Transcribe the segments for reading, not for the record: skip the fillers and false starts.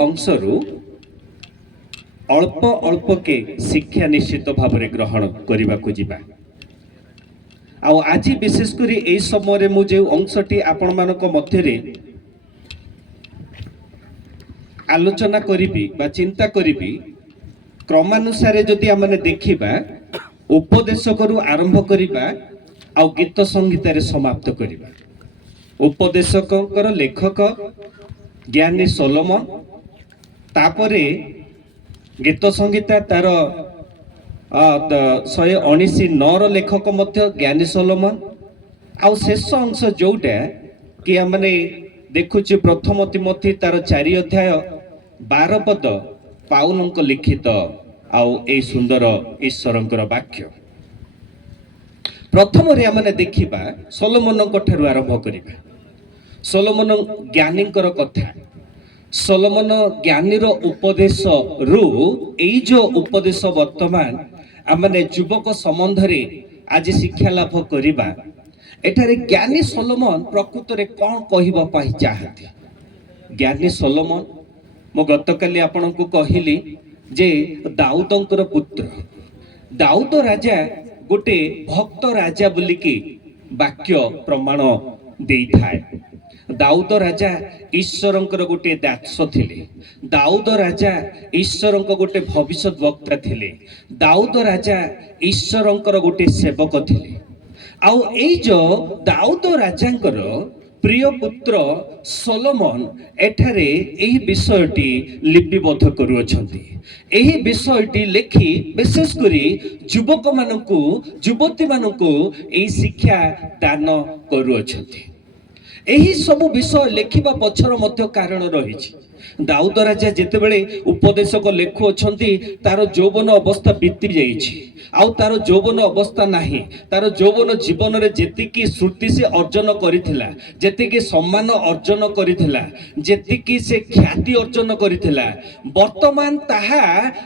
अंशरू अल्प अल्प के शिक्षा निश्चित भाव में ग्रहण करने को जीवा आज विशेषकर यही समय मुझे अंशटी आपण मानक मध्य आलोचना करी चिंता करी क्रमानुसार जदि आमने देखा उपदेशक आरंभ करवा आ गीत संगीत समाप्त करवा उपदेशक लेखक ज्ञानी सोलोमन तापरे गीत संगीत तार 119 लेखक मध्य ज्ञानी सोलोमन आ शेष अंश जोटा कि आमने देखुचे प्रथम तिमोथी तार 4 अध्याय 12 पद पाउलंक लिखित आउ ए सुंदर ईश्वरंकर वाक्य प्रथम रे आमने देखिबा सोलोमन ठारू आरंभ करिबा सोलोमन ज्ञानींकर कथा सोलोमन ज्ञानीर उपदेश रु एई जो उपदेश वर्तमान आमने युवक संबंध रे आज शिक्षा लाभ करिबा एठारे ज्ञानी सोलोमन प्रकृत रे कोन कहिबा पाई चाहते ज्ञानी सोलोमन मो गतकाली आपनको कहिली जे दाऊदंकर पुत्र दाऊद राजा गोटे भक्त राजा बोलिकी वाक्य प्रमाण देई थाए दाऊद राजा ईश्वरंकर गोटे दास थिले दाऊद राजा ईश्वरंक गोटे भविष्य वक्ता थिले दाऊद राजा ईश्वरंकर गोटे सेवक थिले आउ एई जो दाऊद राजांकर प्रिय पुत्र सोलोमन एठारे एही विषयटी लिपिबद्ध करुअछंती एही विषयटी लेखि विशेष करी युवक मानकु युवती मानकु एही शिक्षा दान करुअछंती एही सब विषय लेखिबा पछर मध्य कारण रहिछि दाऊद राजा जेतेबेले उपदेशक लेखु अछंती तार यौवन अवस्था बीती जाइछि आउ तार यौवन अवस्था नाही तार यौवन जीवन रे जेतिकी श्रुति से अर्जन करिथिला जेतिकी सम्मान अर्जन करिथिला जेतिकी से ख्याति अर्जन करिथिला वर्तमान ताहा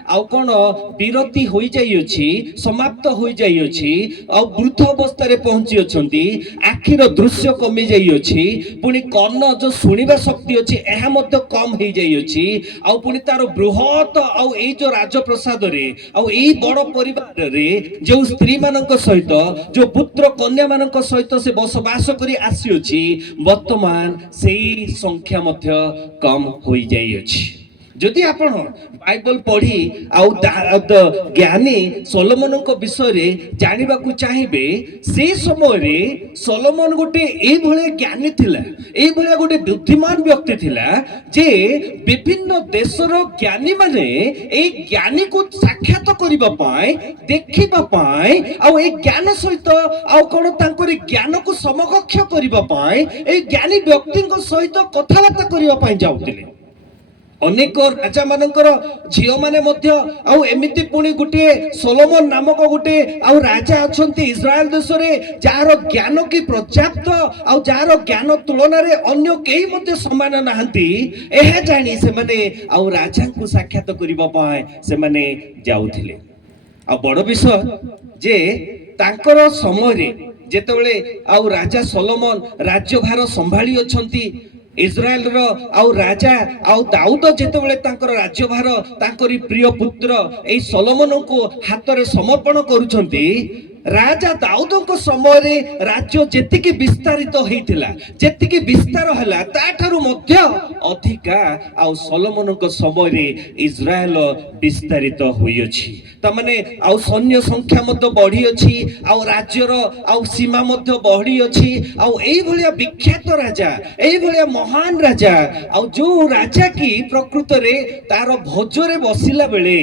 आउ कोन विरति होई जाई अछि समाप्त होई जाई अछि आउ वृद्ध अवस्था रे पहुंची अछंती आखिर दृश्य कमी जाई अछि पुनी कर्ण जो सुनिबा शक्ति अछि एहा मध्य कम होई जाई अछि आउ पुनी तार बृहत आउ एई जो राजप्रसाद रे आउ एई बड़ परिवार रे जो स्त्री मानक सहित जो पुत्र कन्या मानक सहित से बसवास करी आसी अछि वर्तमान सेई संख्या मध्य कम होई जाई अछि जदि आपण बाइबल पढ़ी आउ ज्ञानी सोलोमन विषय रे जानिबा को चाहिबे से समय रे सोलोमन गोटे ए भले ज्ञानी थिला ए भले गोटे बुद्धिमान व्यक्ति थिला जे विभिन्न देशर ज्ञानी माने ए ज्ञानी को साक्षात करिबा पाए देखिबा पाए आउ ए ज्ञान सहित आउ कोन तांकर ज्ञान को समकक्ष करिबा पाए ए ज्ञानी व्यक्ति को सहित कथाबार्ता करिबा पाए जाउतिले अनेक राजा मानकर झियो माने मध्य आउ एमिति पुणी गोटे सोलोमन नामक गोटे आउ राजा अछंती इस्राएल देश रे जार ज्ञान की पर्याप्त आउ जार ज्ञान तुलना रे अन्य केही मध्य समान नाहंती एहे जानी से माने आउ राजा को साक्षात करिबा पाए से माने जाउथिले आ बड़ विषय जे तांकर समय रे जेतेबेले आउ राजा सोलोमन राज्यभार संभाली अछंती इस्राएल रो आउ राजा आउ दाऊद जेतेबेले तांकर राज्यभार तांकरी प्रिय पुत्र एई सोलोमन को हाथ रे समर्पण करूछंती राजा दाऊद को समय रे राज्य जेतिकी विस्तारित होइतिला जेतिकी विस्तार हला ताठारु मध्य अधिका आउ सोलोमन को समय रे इस्राएल विस्तारित होई अछि त माने आउ सैन्य संख्या मध्य बढ़ी अछि आउ राज्यर आउ सीमा मध्य बढ़ी अछि आउ एई भलिया विख्यात राजा एई भलिया महान राजा आउ जो राजा की प्रकृत रे तार भोजरे बसिला बेले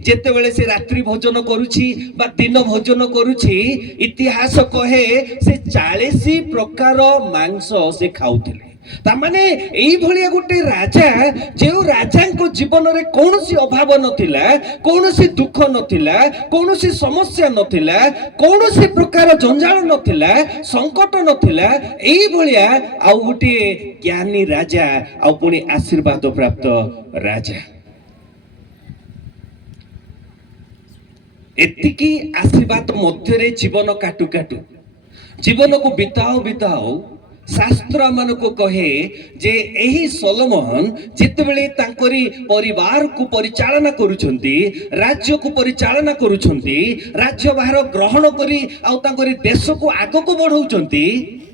जेतेबेले से रात्रि भोजन करूछि बा दिन भोजन करूछि इतिहास कहे से 40 प्रकार मांस से खाउथिले तामाने एई भलिया गोटे राजा जो राजा को जीवन रे कोनोसी अभाव नथिला कोनोसी दुख नथिला कोनोसी समस्या नथिला कोनोसी प्रकार जंजाल नथिला संकट नथिला एई भलिया आ गोटे ज्ञानी राजा आ पुनी आशीर्वाद प्राप्त राजा एतिकी आशीर्वाद मध्य जीवन काटू काटू जीवन को बिताओ बिताओ शास्त्र आमन को कहे जे एही सोलोमन जितेबेले तांकरी परिवार को परिचालना करुछंती, राज्य को परिचालना करुछंती, राज्य बाहर ग्रहण करी आउ तांकरी देश को आग को बढ़ाउछंती,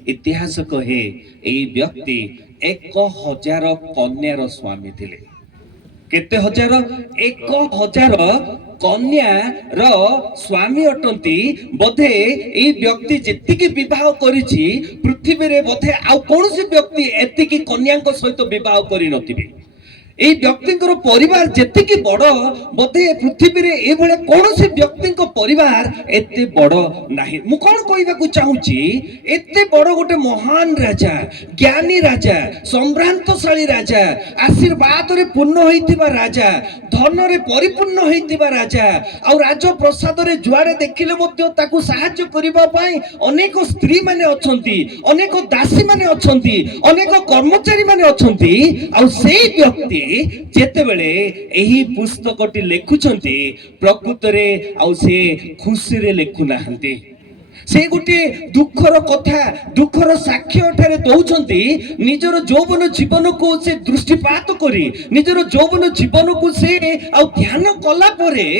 इतिहास कहे एई व्यक्ति 1000 कन्यार स्वामी थिले। केते हजार? 1000 कन्यार स्वामी अटंती। बोधे एई व्यक्ति जेतिकी विवाह करिछि पृथ्वी रे बोधे आउ कोनोसी व्यक्ति एतिकी कन्याक सहित विवाह करि नथिबे। এই ব্যক্তিଙ୍କର ପରିବାର ଯେତିକି ବଡ଼ ବୋଧେ ପୃଥିବୀରେ ଏଭଳି କୌଣସି ବ୍ୟକ୍ତିଙ୍କ ପରିବାର ଏତେ ବଡ଼ ନାହିଁ। ମୁଁ କଣ କହିବାକୁ ଚାହୁଁଛି, ଏତେ ବଡ଼ ଗୋଟେ ମହାନ ରାଜା, ଜ୍ଞାନୀ ରାଜା, ସମ୍ଭ୍ରାନ୍ତଶାଳୀ ରାଜା, ଆଶୀର୍ବାଦରେ ପୂର୍ଣ୍ଣ ହୋଇଥିବା ରାଜା, ଧନରେ ପରିପୂର୍ଣ୍ଣ ହୋଇଥିବା ରାଜା, ଆଉ ରାଜପ୍ରସାଦରେ ଯୁଆଡ଼େ ଦେଖିଲେ ମଧ୍ୟ ତାକୁ ସାହାଯ୍ୟ କରିବା ପାଇଁ ଅନେକ ସ୍ତ୍ରୀ ମାନେ ଅଛନ୍ତି, ଅନେକ ଦାସୀ ମାନେ ଅଛନ୍ତି, ଅନେକ କର୍ମଚାରୀ ମାନେ ଅଛନ୍ତି। ଆଉ ସେଇ ବ୍ୟକ୍ତି ଯେତେବେଳେ ଏହି ପୁସ୍ତକଟି ଲେଖୁଛନ୍ତି ପ୍ରକୃତରେ ଆଉ ସେ ଖୁସିରେ ଲେଖୁନାହାନ୍ତି। से गोटे दुखर कथा, दुखर साक्ष्य एठारे दौचंती। निजर यौवन जीवन को से दृष्टिपात करी निजर यौवन जीवन को से ध्यान कला परे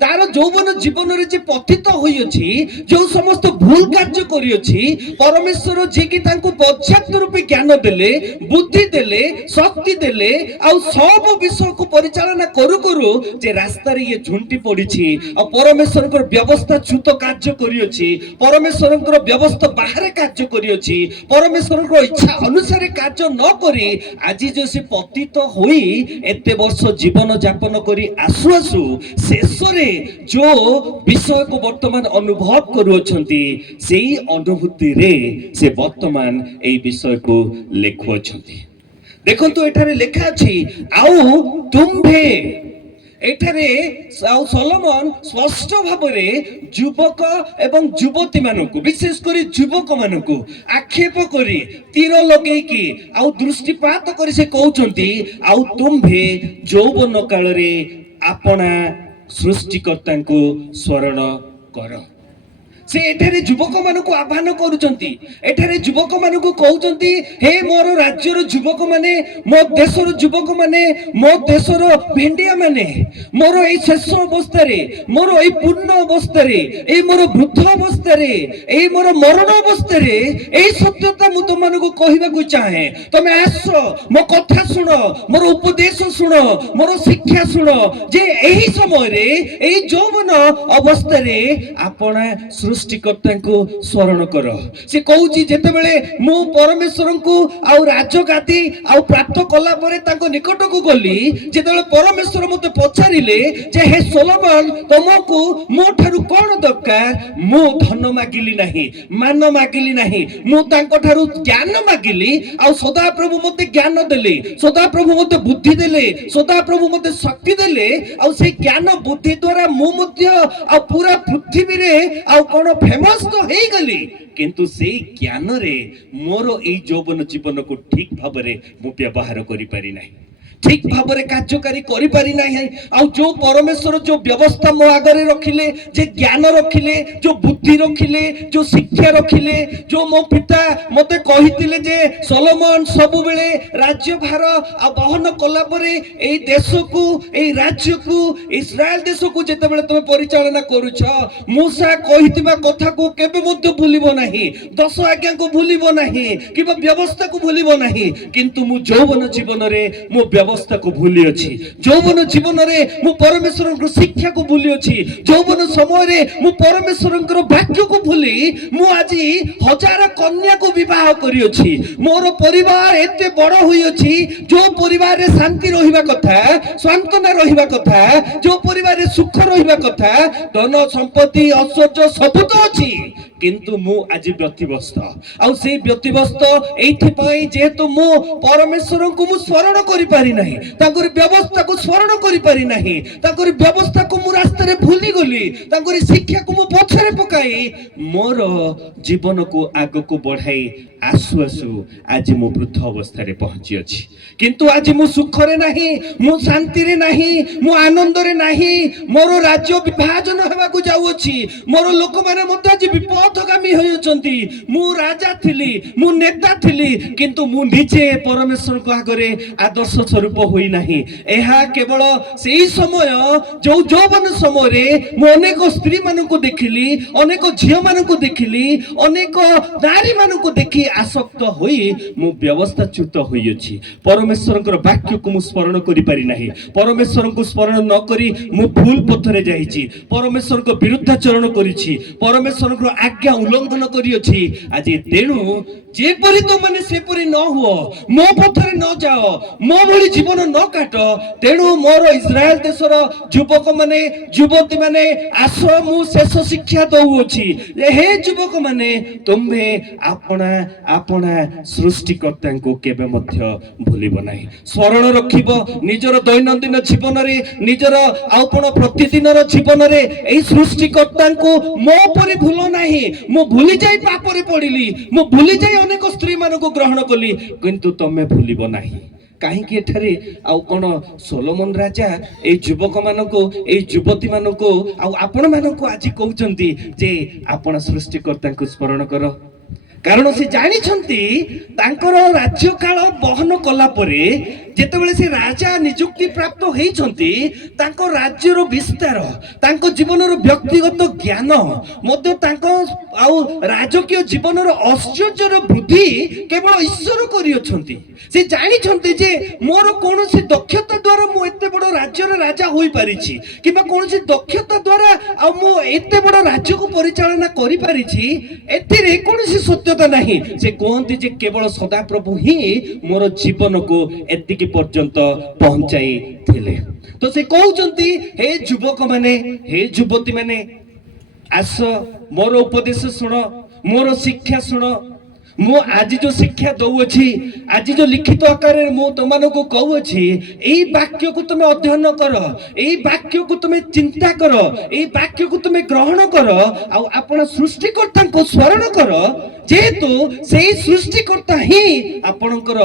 तार यौवन जीवन रे जे पतित होई अछि, जो समस्त भूल कार्य करी अछि, परमेश्वर जे कि तांको पर्याप्त रूपे ज्ञान देले, बुद्धि देले, शक्ति देले, आ सब विषय को परिचालना करू करू जे रास्ता रे ये झुंटी पड़ी छी आ परमेश्वर को व्यवस्था च्युत कार्य करी अछि, परमेश्वर को व्यवस्था बाहर कार्य करी अछि, परमेश्वर को इच्छा अनुसार कार्य न करी आज जो से पतित होई एते वर्ष जीवन यापन करी आसु आसु शेष रे जो विषय को वर्तमान अनुभव करूछंती सेही अनुभूति रे से वर्तमान एई विषय को लेखुछंती। देखंतु एठारे लेखा अछि आउ तुम्भे एठारे सोलोमन स्पष्ट भाव में युवक एवं युवती मानक विशेष कर युवक मानक आक्षेप करी तीर लगे कि आउ दृष्टिपात करी से कहउछंती आउ तुम्भे यौवन काल रे आपना सृष्टिकर्ता को स्मरण कर। से एठारे युवक मानक आह्वान करुचंती, एठारे युवक मानक कहउचंती हे मोर राज्यर युवक माने, मो देशर युवक माने, मो देशर भेंडिया माने, मोर ए शेष अवस्था रे, मोर ए पूर्ण अवस्था रे, ए मोर वृद्ध अवस्था रे, ए मोर मरण अवस्था रे ए सत्यता मु तुम मानक कहिबाकू चाहे। तमे आसो मो कथा सुनो, मोर उपदेश सुनो, मोर शिक्षा सुनो जे एही समय रे ए यौवन अवस्था रे आपना सृष्टिकर्ता को स्मरण कर। से कहूची जेतेबेले मु परमेश्वर को आउ राजगादी आउ प्राप्त कला परे ताको निकट को गली, जेतेबेले परमेश्वर मते पछारिले जे हे सोलोमन तुमको मो ठारू कोन दरकार, मु धन मागिली नाही, मान मागिली नाही, मु तांको ठारू ज्ञान मागिली आउ सदा प्रभु मते ज्ञान देले, सदा प्रभु मते बुद्धि देले, सदा प्रभु मते शक्ति देले, आउ से ज्ञान बुद्धि द्वारा मु मध्य आ पूरा पृथ्वी रे आउ कोन फेमस तो हे गली, किंतु से ज्ञान रे मोर ए यौवन जीवन को ठीक भाव रे मु व्यवहार करि पारि नाही, ठीक भाव में कार्यकारी करि पारि नाही। आउ जो परमेश्वर जो व्यवस्था मो आगरे रखिले, जे ज्ञान रखिले, जो बुद्धि रखिले, जो शिक्षा रखिले, जो मो पिता मते कहितिले जे सोलोमन सब बेले राज्य भार आ बहन कला परे एई देश को, एई राज्य को, इस्राएल देश को जेते बेले तमे परिचालना करूछ, मूसा कहितिबा कथा को केबे मध्य भूलिबो नाही, 10 आज्ञा को भूलिबो नाही, किबा व्यवस्था को भूलिबो नाही, किंतु मु यौवन जीवन रे मु व्यवस्था को भूली अछि, यौवन जीवन रे मु परमेश्वर को शिक्षा को भूली अछि, यौवन समय रे मु परमेश्वर को वाक्य को भूली मु आज 1000 कन्या को विवाह करी अछि। मोर परिवार एते बड़ होई अछि, जो परिवार रे शांति रहिबा कथा, सांत्वना रहिबा कथा, जो परिवार रे सुख रहिबा कथा, धन संपत्ति ऐश्वर्य सब तो अछि, किंतु मु आज व्यतिव्यस्त आउ से व्यतिव्यस्त एथि पई जेहेतु मु परमेश्वर को मु स्मरण करि पारि ନାହିଁ, ତାଙ୍କର ବ୍ୟବସ୍ଥାକୁ ସ୍ମରଣ କରିପାରି ନାହିଁ, ତାଙ୍କର ବ୍ୟବସ୍ଥାକୁ ମୁଁ ରାସ୍ତାରେ ଭୁଲିଗଲି, ତାଙ୍କର ଶିକ୍ଷାକୁ ମୁଁ ପଛରେ ପକାଇ ମୋର ଜୀବନକୁ ଆଗକୁ ବଢ଼ାଇ ଆସୁ ଆସୁ ଆଜି ମୁଁ ବୃଦ୍ଧ ଅବସ୍ଥାରେ ପହଞ୍ଚି ଅଛି। କିନ୍ତୁ ଆଜି ମୁଁ ସୁଖରେ ନାହିଁ, ମୁଁ ଶାନ୍ତିରେ ନାହିଁ, ମୁଁ ଆନନ୍ଦରେ ନାହିଁ। ମୋର ରାଜ୍ୟ ବିଭାଜନ ହେବାକୁ ଯାଉଅଛି, ମୋର ଲୋକମାନେ ମଧ୍ୟ ଆଜି ବିପଥଗାମୀ ହୋଇଅଛନ୍ତି। ମୁଁ ରାଜା ଥିଲି, ମୁଁ ନେତା ଥିଲି, କିନ୍ତୁ ମୁଁ ନିଜେ ପରମେଶ୍ୱରଙ୍କ ଆଗରେ ଆଦର୍ଶ ସ୍ୱରୂପ ହୋଇନାହିଁ। ଏହା କେବଳ ସେଇ ସମୟ ଯୋଉ ଯୌବନ ସମୟରେ ମୁଁ ଅନେକ ସ୍ତ୍ରୀ ମାନଙ୍କୁ ଦେଖିଲି, ଅନେକ ଝିଅ ମାନଙ୍କୁ ଦେଖିଲି, ଅନେକ ନାରୀ ମାନଙ୍କୁ ଦେଖି ଆସକ୍ତ ହୋଇ ମୁଁ ବ୍ୟବସ୍ଥାଚ୍ୟୁତ ହୋଇଅଛି। ପରମେଶ୍ୱରଙ୍କର ବାକ୍ୟକୁ ମୁଁ ସ୍ମରଣ କରିପାରି ନାହିଁ। ପରମେଶ୍ୱରଙ୍କୁ ସ୍ମରଣ ନ କରି ମୁଁ ଭୁଲ ପଥରେ ଯାଇଛି, ପରମେଶ୍ୱରଙ୍କ ବିରୁଦ୍ଧାଚରଣ କରିଛି, ପରମେଶ୍ୱରଙ୍କର ଆଜ୍ଞା ଉଲ୍ଲଂଘନ କରିଅଛି। ଆଜି ତେଣୁ ଯେପରି ତମମାନେ ସେପରି ନ ହୁଅ, ମୋ ପଥରେ ନ ଯାଅ, ମୋ ଭଳି ଜୀବନ ନ କାଟ। ତେଣୁ ମୋର ଇସ୍ରାଏଲ ଦେଶର ଯୁବକ ମାନେ, ଯୁବତୀ ମାନେ, ଆସ ମୁଁ ଶେଷ ଶିକ୍ଷା ଦଉଅଛି। ହେ ଯୁବକ ମାନେ, ତୁମେ ଆପଣା ଆପଣା ସୃଷ୍ଟିକର୍ତ୍ତାଙ୍କୁ କେବେ ମଧ୍ୟ ଭୁଲିବ ନାହିଁ। ସ୍ମରଣ ରଖିବ ନିଜର ଦୈନନ୍ଦିନ ଜୀବନରେ, ନିଜର ଆପଣ ପ୍ରତିଦିନର ଜୀବନରେ ଏହି ସୃଷ୍ଟିକର୍ତ୍ତାଙ୍କୁ ମୋ ପରି ଭୁଲ ନାହିଁ। ମୁଁ ଭୁଲି ଯାଇ ପାପରେ ପଡ଼ିଲି, ମୁଁ ଭୁଲି ଯାଇ ଅନେକ ସ୍ତ୍ରୀ ମାନଙ୍କୁ ଗ୍ରହଣ କଲି, କିନ୍ତୁ ତମେ ଭୁଲିବ ନାହିଁ। କାହିଁକି ଏଠାରେ ଆଉ କଣ ସୋଲୋମନ ରାଜା ଏଇ ଯୁବକ ମାନଙ୍କୁ, ଏଇ ଯୁବତୀ ମାନଙ୍କୁ ଆଉ ଆପଣ ମାନଙ୍କୁ ଆଜି କହୁଛନ୍ତି ଯେ ଆପଣ ସୃଷ୍ଟିକର୍ତ୍ତାଙ୍କୁ ସ୍ମରଣ କର? କାରଣ ସେ ଜାଣିଛନ୍ତି ତାଙ୍କର ରାଜ୍ୟକାଳ ବହନ କଲା ପରେ ଯେତେବେଳେ ସେ ରାଜା ନିଯୁକ୍ତି ପ୍ରାପ୍ତ ହେଇଛନ୍ତି, ତାଙ୍କ ରାଜ୍ୟର ବିସ୍ତାର, ତାଙ୍କ ଜୀବନର ବ୍ୟକ୍ତିଗତ ଜ୍ଞାନ ମଧ୍ୟ, ତାଙ୍କ ଆଉ ରାଜକୀୟ ଜୀବନର ଐଶ୍ୱର୍ଯ୍ୟର ବୃଦ୍ଧି କେବଳ ଈଶ୍ୱର କରିଅଛନ୍ତି। ସେ ଜାଣିଛନ୍ତି ଯେ ମୋର କୌଣସି ଦକ୍ଷତା ଦ୍ୱାରା ମୁଁ ଏତେ ବଡ଼ ରାଜ୍ୟର ରାଜା ହୋଇପାରିଛି, କିମ୍ବା କୌଣସି ଦକ୍ଷତା ଦ୍ୱାରା ଆଉ ମୁଁ ଏତେ ବଡ଼ ରାଜ୍ୟକୁ ପରିଚାଳନା କରିପାରିଛି, ଏଥିରେ କୌଣସି ସତ୍ୟତା ନାହିଁ। ସେ କୁହନ୍ତି ଯେ କେବଳ ସଦାପ୍ରଭୁ ହିଁ ମୋର ଜୀବନକୁ ଏତିକି ପର୍ଯ୍ୟନ୍ତ ପହଞ୍ଚାଇଥିଲେ। ତ ସେ କହୁଛନ୍ତି, ହେ ଯୁବକ ମାନେ, ହେ ଯୁବତୀ ମାନେ, ଆସ ମୋର ଉପଦେଶ ଶୁଣ, ମୋର ଶିକ୍ଷା ଶୁଣ। ମୁଁ ଆଜି ଯୋଉ ଶିକ୍ଷା ଦଉଅଛି, ଆଜି ଯୋଉ ଲିଖିତ ଆକାରରେ ମୁଁ ତମମାନଙ୍କୁ କହୁଅଛି, ଏଇ ବାକ୍ୟକୁ ତମେ ଅଧ୍ୟୟନ କର, ଏଇ ବାକ୍ୟକୁ ତମେ ଚିନ୍ତା କର, ଏଇ ବାକ୍ୟକୁ ତମେ ଗ୍ରହଣ କର, ଆଉ ଆପଣ ସୃଷ୍ଟିକର୍ତ୍ତାଙ୍କୁ ସ୍ମରଣ କର। ଯେହେତୁ ସେଇ ସୃଷ୍ଟିକର୍ତ୍ତା ହିଁ ଆପଣଙ୍କର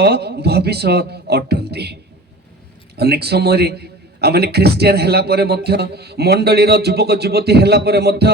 ଭବିଷ୍ୟତ ଅଟନ୍ତି। ଅନେକ ସମୟରେ ଆମମାନେ ଖ୍ରୀଷ୍ଟିଆନ ହେଲା ପରେ ମଧ୍ୟ, ମଣ୍ଡଳୀର ଯୁବକ ଯୁବତୀ ହେଲା ପରେ ମଧ୍ୟ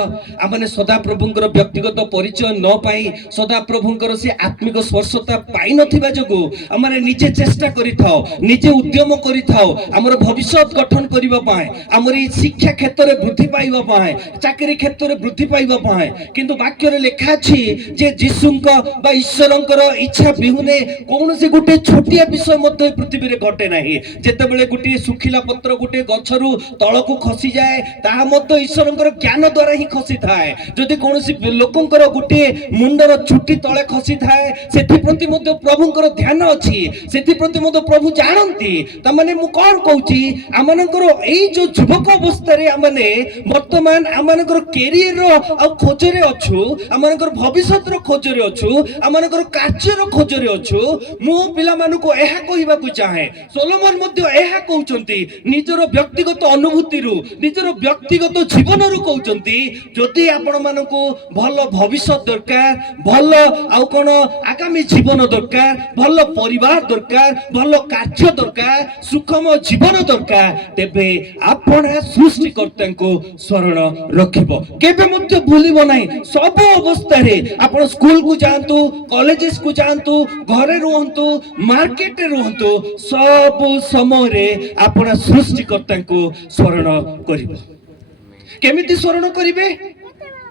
ଆମମାନେ ସଦାପ୍ରଭୁଙ୍କର ବ୍ୟକ୍ତିଗତ ପରିଚୟ ନ ପାଇ, ସଦାପ୍ରଭୁଙ୍କର ସେ ଆତ୍ମିକ ସ୍ପର୍ଶତା ପାଇନଥିବା ଯୋଗୁଁ ଆମମାନେ ନିଜେ ଚେଷ୍ଟା କରିଥାଉ, ନିଜେ ଉଦ୍ୟମ କରିଥାଉ ଆମର ଭବିଷ୍ୟତ ଗଠନ କରିବା ପାଇଁ, ଆମର ଏଇ ଶିକ୍ଷା କ୍ଷେତ୍ରରେ ବୃଦ୍ଧି ପାଇବା ପାଇଁ, ଚାକିରି କ୍ଷେତ୍ରରେ ବୃଦ୍ଧି ପାଇବା ପାଇଁ। କିନ୍ତୁ ବାକ୍ୟରେ ଲେଖା ଅଛି ଯେ ଯୀଶୁଙ୍କ ବା ଈଶ୍ୱରଙ୍କର ଇଚ୍ଛା ବିହୁନେ କୌଣସି ଗୋଟେ ଛୋଟିଆ ବିଷୟ ମଧ୍ୟ ପୃଥିବୀରେ ଘଟେ ନାହିଁ। ଯେତେବେଳେ ଗୋଟିଏ ଶୁଖିଲା ପତ୍ର ଗୋଟେ ଗଛରୁ ତଳକୁ ଖସିଯାଏ, ତାହା ମଧ୍ୟ ଈଶ୍ୱରଙ୍କର ଜ୍ଞାନ ଦ୍ୱାରା ହିଁ ଖସିଥାଏ। ଯଦି କୌଣସି ଲୋକଙ୍କର ଗୋଟିଏ ମୁଣ୍ଡର ଚୁଟି ତଳେ ଖସିଥାଏ, ସେଥିପ୍ରତି ମଧ୍ୟ ପ୍ରଭୁଙ୍କର ଧ୍ୟାନ ଅଛି, ସେଥିପ୍ରତି ମଧ୍ୟ ପ୍ରଭୁ ଜାଣନ୍ତି। ତାମାନେ ମୁଁ କଣ କହୁଛି, ଆମମାନଙ୍କର ଏଇ ଯୋଉ ଯୁବକ ଅବସ୍ଥାରେ ଆମମାନେ ବର୍ତ୍ତମାନ ଆମମାନଙ୍କର କ୍ୟାରିୟରର ଆଉ ଖୋଜରେ ଅଛୁ, ଆମମାନଙ୍କର ଭବିଷ୍ୟତର ଖୋଜରେ ଅଛୁ, ଆମମାନଙ୍କର କାର୍ଯ୍ୟର ଖୋଜରେ ଅଛୁ। ମୁଁ ପିଲାମାନଙ୍କୁ ଏହା କହିବାକୁ ଚାହେଁ, ସୋଲୋମନ ମଧ୍ୟ ଏହା କହୁଛନ୍ତି, ନିଜର ବ୍ୟକ୍ତିଗତ ଅନୁଭୂତିରୁ, ନିଜର ବ୍ୟକ୍ତିଗତ ଜୀବନରୁ କହୁଛନ୍ତି, ଯଦି ଆପଣମାନଙ୍କୁ ଭଲ ଭବିଷ୍ୟତ ଦରକାର, ଭଲ ଆଉ କଣ ଆଗାମୀ ଜୀବନ ଦରକାର, ଭଲ ପରିବାର ଦରକାର, ଭଲ କାର୍ଯ୍ୟ ଦରକାର, ସୁଖମୟ ଜୀବନ ଦରକାର, ତେବେ ଆପଣ ସୃଷ୍ଟିକର୍ତ୍ତାଙ୍କୁ ସ୍ମରଣ ରଖିବ, କେବେ ମଧ୍ୟ ଭୁଲିବ ନାହିଁ। ସବୁ ଅବସ୍ଥାରେ ଆପଣ ସ୍କୁଲକୁ ଯାଆନ୍ତୁ, କଲେଜେସକୁ ଯାଆନ୍ତୁ, ଘରେ ରୁହନ୍ତୁ, ମାର୍କେଟରେ ରୁହନ୍ତୁ, ସବୁ ସମୟରେ ଆପଣ ସୃଷ୍ଟିକର୍ତ୍ତାଙ୍କୁ ସ୍ମରଣ କରିବେ। କେମିତି ସ୍ମରଣ କରିବେ?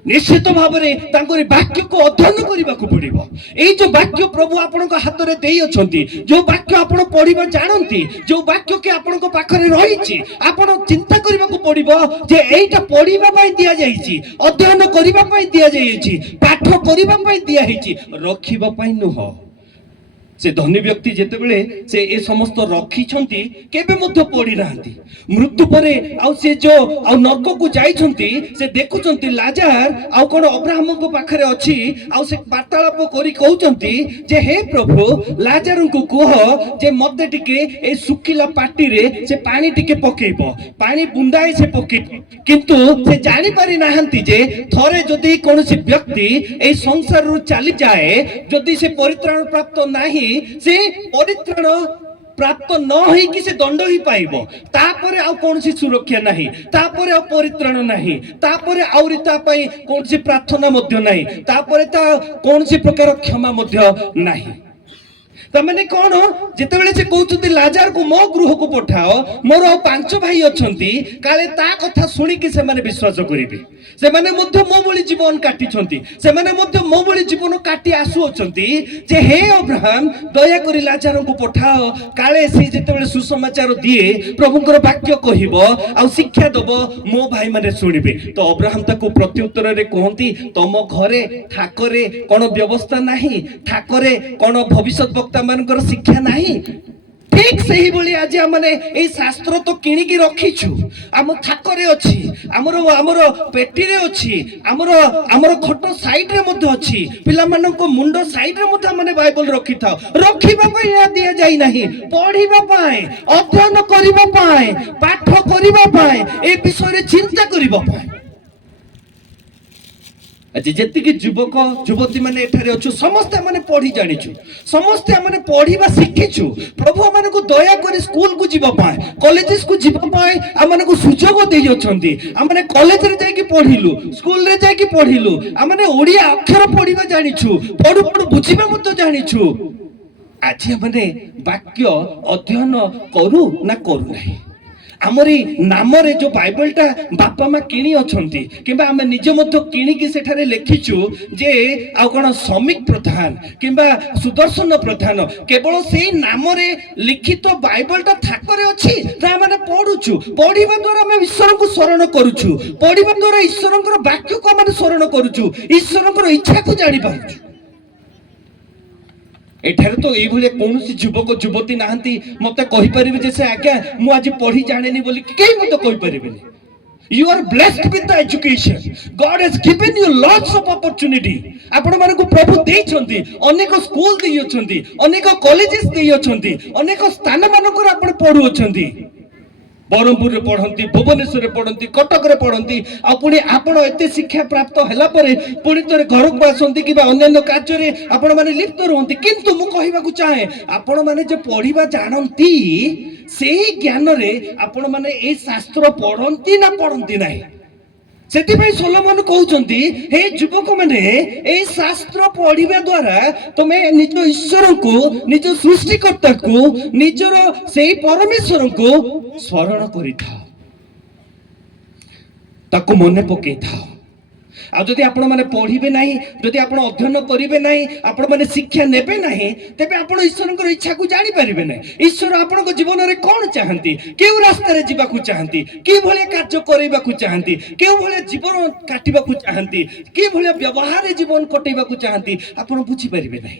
ନିଶ୍ଚିତ ଭାବରେ ତାଙ୍କର ବାକ୍ୟକୁ ଅଧ୍ୟୟନ କରିବାକୁ ପଡିବ। ଏଇ ଯୋଉ ବାକ୍ୟ ପ୍ରଭୁ ଆପଣଙ୍କ ହାତରେ ଦେଇଅଛନ୍ତି, ଯୋଉ ବାକ୍ୟ ଆପଣ ପଢିବା ଜାଣନ୍ତି, ଯୋଉ ବାକ୍ୟ କି ଆପଣଙ୍କ ପାଖରେ ରହିଛି, ଆପଣ ଚିନ୍ତା କରିବାକୁ ପଡିବ ଯେ ଏଇଟା ପଢିବା ପାଇଁ ଦିଆଯାଇଛି, ଅଧ୍ୟୟନ କରିବା ପାଇଁ ଦିଆଯାଇଛି, ପାଠ କରିବା ପାଇଁ ଦିଆହେଇଛି, ରଖିବା ପାଇଁ ନୁହଁ। से धनी व्यक्ति जेतेबेले से ए समस्त रखिछंती केबे मध्य पड़ी नांती मृत्यु परे आउ से जो आउ नरक को जाइछंती से देखुछंती लाजार आउ कोन अब्राहम को पाखरे अछि आउ से वार्तालाप करी कहउछंती जे हे प्रभु लाजार को कह जे मते टिके ए सुखिला पाटी रे से पानी टिके पकेइबो पानी बुंदाए से पकेइबो किंतु से जानि पारि नाहंती जे थरे जदी कोनसी व्यक्ति ए संसार रु चली जाए जदी से परित्राण प्राप्त नाही से परित्राण प्राप्त न होई कि से दंड ही पाइबो तापरे आ कोनसी सुरक्षा नाही तापरे आ परित्राण नाही तापरे आउरी ता पई कोनसी प्रार्थना मध्य नाही तापरे ता कोनसी प्रकार क्षमा मध्य नाही तमने कौन जितेबेले से कहउछथि लाजार को मो गृह को पठाओ मोर 5 भाई अछंती काले ता कथा सुनी कि से माने विश्वास करिवे से माने मध्य मो बळी जीवन काटी छंती से माने मध्य मो बळी जीवन काटी आसु अछंती जे हे अब्राहम दया करी लाजार को पठाओ काले से जितेबेले सुसमाचार दिए प्रभुकर वाक्य कहिबो आ शिक्षा दबो मो भाई माने सुनिबे तो अब्राहम ताको प्रत्युत्तर रे कहंती तम घरे ठाकरे कोन व्यवस्था नाही ठाकरे कोन भविष्यत वक्ता मानकर शिक्षा नाही ठीक सही बोली आज माने ए शास्त्र तो किणी की रखिछु आम थाकरे अछि हमरो हमरो पेटी रे अछि हमरो हमरो खटो साइड रे मध्ये अछि पिला मानन को मुंडो साइड रे मध्ये माने बाइबल रखि थाओ रखिबा पय या दिया जाई नाही पढिबा पय अध्ययन करिबा पय पाठ करिबा पय ए विषय रे चिंता करिबा पय आज जेतिकी युवक युवती माने एठारे अछु समस्त माने पढ़ी जानिछु समस्त माने पढ़ीबा शिखिछु प्रभु माने को दया करी स्कूल को जीवा पाए कॉलेजेस को जीवा पाए आ माने को सुजोग देई अछंती आ माने कॉलेज रे जाई की पढ़िलु स्कूल रे जाई की पढ़िलु आ माने ओडिया अक्षर पढ़ीबा जानिछु पढु पढु बुझीबा मत जानिछु आज माने वाक्य अध्ययन करू ना करू नाही आमरी नाम रे जो बाइबल टा बापा मा किणी अछंती किबा हम निजे मध्य किणी की सेठारे लेखिछु जे आ कोन समीक प्रधान किबा सुदर्शन प्रधान केवल सेही नाम रे लिखित बाइबल टा थाकरे अछि ता माने पढुछु पढिबा द्वारा हम ईश्वर को शरण करूछु पढिबा द्वारा ईश्वरकर वाक्य को माने शरण करूछु ईश्वरकर इच्छा को जानि पारुछु एठारे तो एई भले कोनसी युवक युवती नाहंती मते कहि परिबे जे से आज्ञा मु आज पढी जानेनी बोली केही मते कहि परिबेनी you are blessed with the education God has given you lots of opportunity आपण माने को प्रभु देई छंती अनेक स्कूल देई छंती अनेक कॉलेजेस देई छंती अनेक स्थान मानकर आपण पढु छंती बरहमपुर पढ़ती भुवनेश्वर पढ़ती कटक रे पढ़ती आपुणी आपण एते शिक्षा प्राप्त हैला परे पुणी तोरे घर को आसंती कि अन्य कार्य रे आपण माने लिप्त रहंती किंतु मु कहिबा को चाहे आपण माने जे पढ़िबा जानंती सेही ज्ञान रे आपण माने ए शास्त्र पढ़ंती ना पढ़ंती नाही सेति भाई सोलोमन कहउचंती हे युवक माने ए शास्त्र पढ़िबा द्वारा तमे निज ईश्वर को निज सृष्टिकर्ता को निजर सेही परमेश्वर को स्मरण करि थाओ ताको मने पके थाओ आ जदि आपण माने पढ़िबे नाही जदि आपण अध्ययन करिवे नाही आपण माने शिक्षा नेबे नाही तेबे आपण ईश्वरकर इच्छा को जानि परिबे नाही ईश्वर आपण को जीवन रे कोन चाहंती केउ रास्ता रे जीवा को चाहंती के भले कार्य करैबा को चाहंती केउ भले जीवन काटिबा को चाहंती के भले व्यवहार रे जीवन कटैबा को चाहंती आपण बुझी परिबे नाही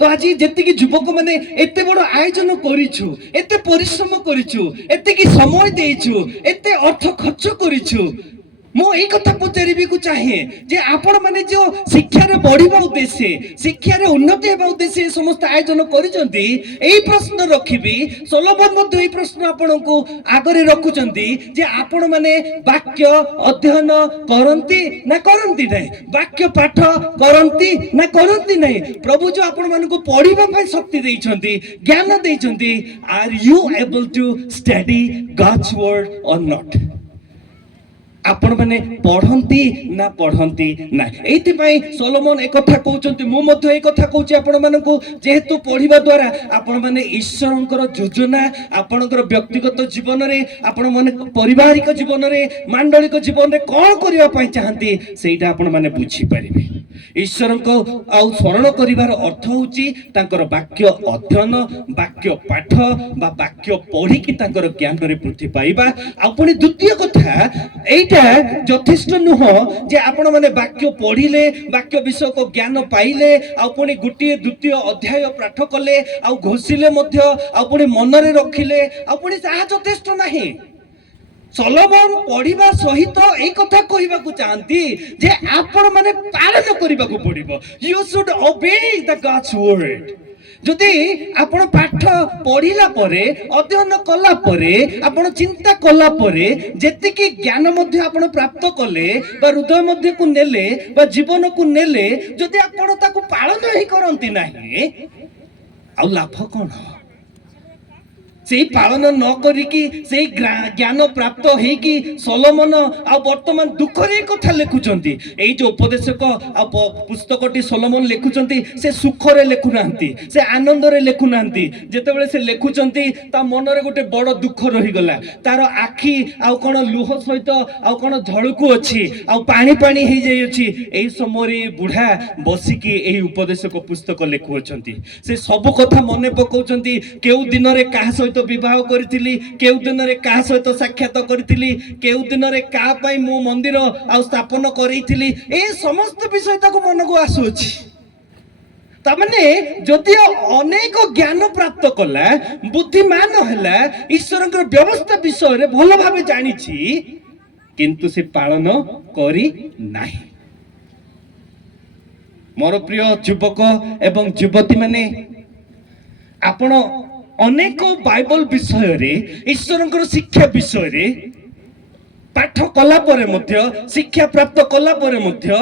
तो आज जेति की युवक माने एते बड़ आयोजन करिछु एते परिश्रम करिछु एते की समय देइछु एते अर्थ खर्च करिछु मो एक कथा पचारिबे को चाहे जे आपण माने जो शिक्षा रे बढ़िबा उद्देश्य शिक्षा रे उन्नति हेबा उद्देश्य समस्त आयोजन करिसंती एई प्रश्न रखिबी सोलोमन मध्ये एई प्रश्न आपण को आगरे रखुचंती जे आपण माने वाक्य अध्ययन करंती ना करंती नै वाक्य पाठ करंती ना करंती नै प्रभु जो आपण मान को पढ़िबा पय शक्ति देइछंती ज्ञान देइछंती are you able to study God's word or not आपण माने पढ़ंती ना पढ़ंती ना एथि पई सोलोमन एक कथा कहउचंती मु मध्ये एक कथा कहउची आपण मानकु जेहेतु पढ़िबा द्वारा आपण माने ईश्वरंकर योजना आपणकर व्यक्तिगत जीवन रे आपण माने पारिवारिक जीवन रे मांडलिक जीवन रे कोन करिया पई चाहंती सेटा आपण माने बुझी परिबे ईश्वर को आउ स्मरण करिवार अर्थ होची तांकर वाक्य अध्ययन वाक्य पाठ बा वाक्य पढ़ी कि तांकर ज्ञान रे वृद्धि पाइबा आ पुनी द्वितीय कथा एटा यथेष्ट नुह जे आपण माने वाक्य पढ़िले वाक्य विषय को ज्ञान पाइले आ पुनी गुटिए द्वितीय अध्याय पाठ कले आ घोषिले मध्य आ पुनी मन रे रखिले आ पुनी ताहा यथेष्ट नाही सलोमन पढ़िबा सहित एई कथा कहिबा को चाहंती जे आपण माने पालन करिबा को पड़िबो you should obey the God's word जदि आपण पाठ पढ़िला परे अध्ययन कला परे आपण चिंता कला परे जेतिकी ज्ञान मध्य आपण प्राप्त कले बा हृदय मध्य को नेले बा जीवन को नेले जदि आपण ताको पालन ही करंती नाही आ लाभ कोन से पालन न करिकी से ज्ञान प्राप्त हेकी सलोमन आ वर्तमान दुखरे कथा लिखुचंती एई जो उपदेशक आ पुस्तकटी सलोमन लिखुचंती से सुखरे लिखु नांती से आनंद रे लिखु नांती जेतेबेले से लिखुचंती ता मन रे गोटे बड़ दुख रही गला तार आखी आ कोन लुह सहित आ कोन झळकु अछि आ पानी पानी हे जाई अछि एई समय बुढ़ा बसिकी एई उपदेशक पुस्तक लिखुचंती से सब कथा मने पकाउचंती केउ दिन रे काहा सहित विवाह करिथिली केउ दिन रे काहा सहित साक्षात करिथिली केउ दिन रे का पई मो मंदिर आ स्थापन करिथिली ए समस्त विषय ताको मन को आसुछि तमने जदि अनेक ज्ञान प्राप्त कला बुद्धिमान हला ईश्वर व्यवस्था विषय रे भल भाबे जानिछि किंतु से पालन करी नाही मोर प्रिय युवक एवं युवती माने आपण अनेक बाइबल विषय रे ईश्वर शिक्षा विषय रे पाठ कला परे मध्य शिक्षा प्राप्त कला परे मध्य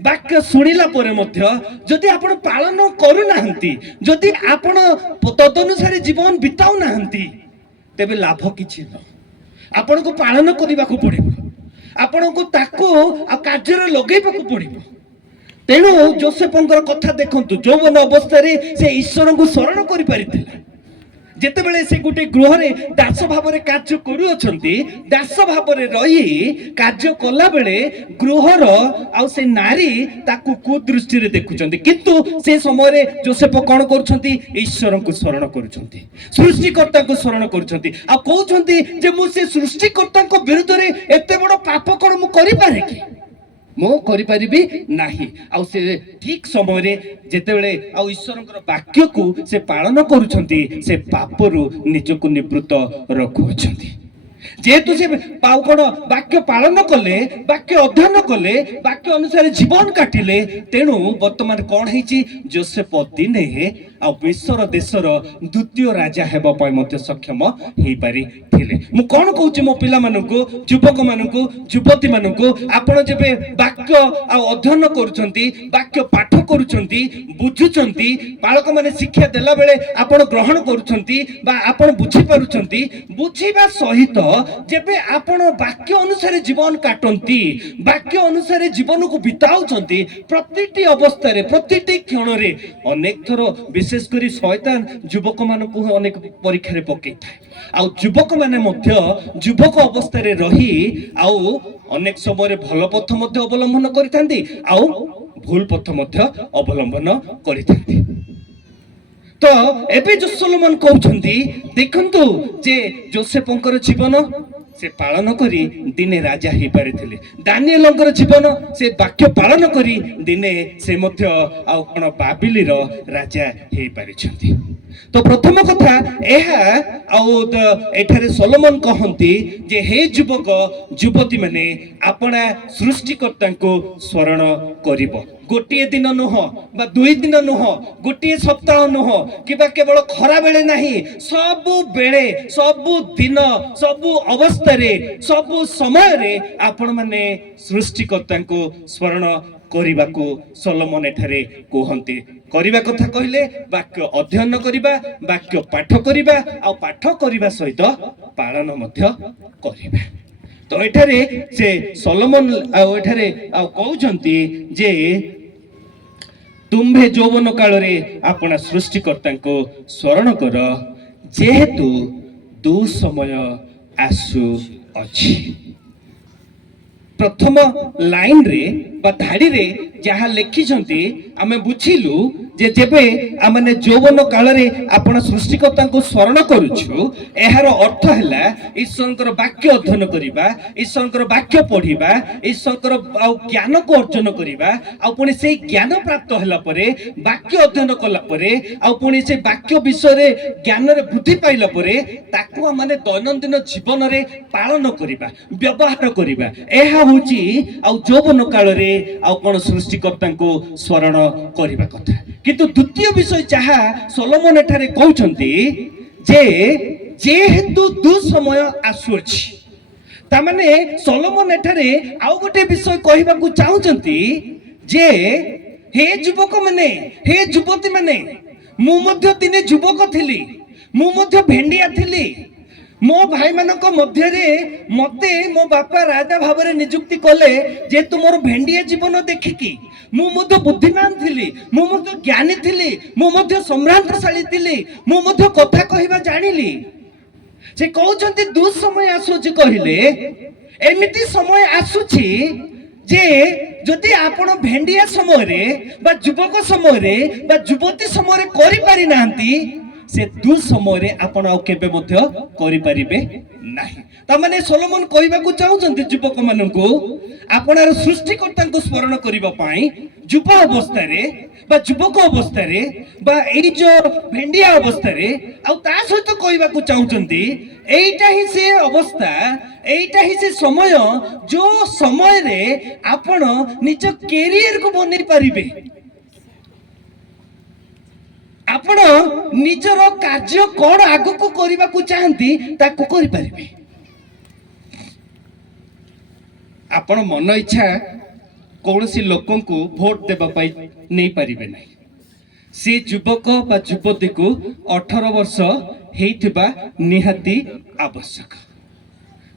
वाक्य शुणिला परे मध्य जदि आपण पालन करू नाहंती जदि आपण तदनुसार जीवन बिताऊ नाहंती तेबे लाभ किछि न आपण को पालन करिबा को पड़िबो आपण को ताको आ कार्य रे लगेबा को पड़िबो तेणु जोसेफंकर कथा देखंतु यौवन अवस्था रे से ईश्वर को शरण करि पारिथिला जेतेबेले से गोटे गृह रे दास भाव रे कार्य करू अछंती दास भाव रे रही कार्य कला बेले गृहर आ से नारी ताकू कुदृष्टि रे देखुचंती किंतु से समय रे जोसेफ कोन करूछंती ईश्वर को शरण करूछंती सृष्टिकर्ता को शरण करूछंती आ कहउछंती जे मु से सृष्टिकर्ता को विरुद्ध रे एते बड़ पाप कोन मु करि पारे कि मो करि परिबी नाही आ से ठीक समय रे जेतेबेले आ ईश्वरकर वाक्य को से पालन करूछंती से पापरु निजको निवृत्त रखुछंती जेहेतु से पाउ कोन वाक्य पालन कले वाक्य अध्ययन कले वाक्य अनुसार जीवन काटिले तेणु वर्तमान कोन हेची जोसेफ दिने आ मिस्र देशर द्वितीय राजा हेबा पय मते सक्षम हेई पारि थिले मु कोन कहूची मो पिला मानको युवक मानको युवती मानको आपण जेबे वाक्य आ अध्ययन करूछंती वाक्य पाठ करूछंती बुझुछंती बालक माने शिक्षा देला बेले आपण ग्रहण करूछंती बा आपण बुझी पारुछंती बुझीबा सहित जेबे आपण वाक्य अनुसार जीवन काटंती वाक्य अनुसार जीवन को बिताउछंती प्रतिटी अवस्था रे प्रतिटी क्षण रे अनेक थर विशेष करी शैतान युवक मानको अनेक परीक्षा रे पकै थाए आ युवक माने मध्य युवक अवस्था रे रही आ अनेक समय रे भल पथ मध्य अवलंबन करिथांती आ भूल पथ मध्य अवलंबन करिथांती तो एबे जो सोलोमन कहउछंती देखंतु जे जोसेफंकर जीवन से पालन करी दिने राजा ही पारिथिले दानिएलंकर जीवन से वाक्य पालन करी दिने से मध्य आ कोन बाबिलीर राजा ही पारिछंती तो प्रथम कथा एहा आउ एठारे सोलोमन कहंती जे हे युवक युवती माने आपणा सृष्टिकर्ता को स्मरण करिवो गोटे दिन नुह बा दुई दिन नुह गोटे सप्ताह नुह किबा केवल खरा बेले नाही सबु बेले सबु दिन सबु अवस्था रे सबु समय रे आपण माने सृष्टिकर्ता को स्मरण करिबा को सोलोमन एठारे कहंती करिबा कथा कहिले वाक्य अध्ययन करिबा वाक्य पाठ करिबा आ पाठ करिबा सहित पालन मध्य करिबा तो एठारे से सोलोमन आ एठारे आ कहउछंती जे तुम्भे यौवन काल रे आपना सृष्टिकर्ता को स्मरण कर जेहेतु दुसमय आसु अछि प्रथम लाइन रे বা ଧାଡ଼ିରେ ଯାହା ଲେଖିଛନ୍ତି ଆମେ ବୁଝିଲୁ ଯେ ଯେବେ ଆମେ ଯୌବନ କାଳରେ ଆପଣ ସୃଷ୍ଟିକର୍ତ୍ତାଙ୍କୁ ସ୍ମରଣ କରୁଛୁ ଏହାର ଅର୍ଥ ହେଲା ଈଶ୍ୱରଙ୍କର ବାକ୍ୟ ଅଧ୍ୟୟନ କରିବା, ଈଶ୍ୱରଙ୍କର ବାକ୍ୟ ପଢିବା, ଈଶ୍ୱରଙ୍କର ଆଉ ଜ୍ଞାନକୁ ଅର୍ଜନ କରିବା, ଆଉ ପୁଣି ସେଇ ଜ୍ଞାନ ପ୍ରାପ୍ତ ହେଲା ପରେ ବାକ୍ୟ ଅଧ୍ୟୟନ କଲା ପରେ ଆଉ ପୁଣି ସେ ବାକ୍ୟ ବିଷୟରେ ଜ୍ଞାନରେ ବୃଦ୍ଧି ପାଇଲା ପରେ ତାକୁ ଆମେ ଦୈନନ୍ଦିନ ଜୀବନରେ ପାଳନ କରିବା, ବ୍ୟବହାର କରିବା। ଏହା ହେଉଛି ଆଉ ଯୌବନ କାଳରେ ଆଉ କଣ ସୃଷ୍ଟିକର୍ତ୍ତାଙ୍କୁ ସ୍ମରଣ କରିବା କଥା। କିନ୍ତୁ ଦ୍ୱିତୀୟ ବିଷୟ ଯାହା ସୋଲୋମନ ଏଠାରେ କହୁଛନ୍ତି ଯେ ଯେହେତୁ ଦୁଃସମୟ ଆସୁଅଛି, ତାମାନେ ସୋଲୋମନ ଏଠାରେ ଆଉ ଗୋଟେ ବିଷୟ କହିବାକୁ ଚାହୁଁଛନ୍ତି ଯେ ହେ ଯୁବକ ମାନେ, ହେ ଯୁବତୀ ମାନେ, ମୁଁ ମଧ୍ୟ ଦିନେ ଯୁବକ ଥିଲି, ମୁଁ ମଧ୍ୟ ଭେଣ୍ଡିଆ ଥିଲି। ମୋ ଭାଇମାନଙ୍କ ମଧ୍ୟରେ ମତେ ମୋ ବାପା ରାଜା ଭାବରେ ନିଯୁକ୍ତି କଲେ ଯେହେତୁ ମୋର ଭେଣ୍ଡିଆ ଜୀବନ ଦେଖିକି। ମୁଁ ମଧ୍ୟ ବୁଦ୍ଧିମାନ ଥିଲି, ମୁଁ ମଧ୍ୟ ଜ୍ଞାନୀ ଥିଲି, ମୁଁ ମଧ୍ୟ ସମ୍ଭ୍ରାନ୍ତଶାଳୀ ଥିଲି, ମୁଁ ମଧ୍ୟ କଥା କହିବା ଜାଣିଲି। ସେ କହୁଛନ୍ତି ଦୁଃସମୟ ଆସୁଛି କହିଲେ ଏମିତି ସମୟ ଆସୁଛି ଯେ ଯଦି ଆପଣ ଭେଣ୍ଡିଆ ସମୟରେ ବା ଯୁବକ ସମୟରେ ବା ଯୁବତୀ ସମୟରେ କରିପାରି ନାହାନ୍ତି ସେ ଦୁଃସମୟରେ ଆପଣ ଆଉ କେବେ ମଧ୍ୟ କରିପାରିବେ ନାହିଁ। ତାମାନେ ସୋଲୋମନ କହିବାକୁ ଚାହୁଁଛନ୍ତି ଯୁବକ ମାନଙ୍କୁ ଆପଣର ସୃଷ୍ଟିକର୍ତ୍ତାଙ୍କୁ ସ୍ମରଣ କରିବା ପାଇଁ ଯୁବ ଅବସ୍ଥାରେ ବା ଯୁବକ ଅବସ୍ଥାରେ ବା ଏଇ ଯୋଉ ଭେଣ୍ଡିଆ ଅବସ୍ଥାରେ ଆଉ ତା ସହିତ କହିବାକୁ ଚାହୁଁଛନ୍ତି এইটা ହିଁ ସେ ଅବସ୍ଥା, এইটা ହିଁ ସେ ସମୟ ଯୋଉ ସମୟରେ ଆପଣ ନିଜ କ୍ୟାରିୟରକୁ ବନେଇ ପାରିବେ, ଆପଣ ନିଜର କାର୍ଯ୍ୟ କଣ ଆଗକୁ କରିବାକୁ ଚାହାନ୍ତି ତାକୁ କରିପାରିବେ। ଆପଣ ମନ ଇଚ୍ଛା କୌଣସି ଲୋକଙ୍କୁ ଭୋଟ ଦେବା ପାଇଁ ନେଇପାରିବେ ନାହିଁ। ସେ ଯୁବକ ବା ଯୁବତୀକୁ 18 ବର୍ଷ ହେଇଥିବା ନିହାତି ଆବଶ୍ୟକ।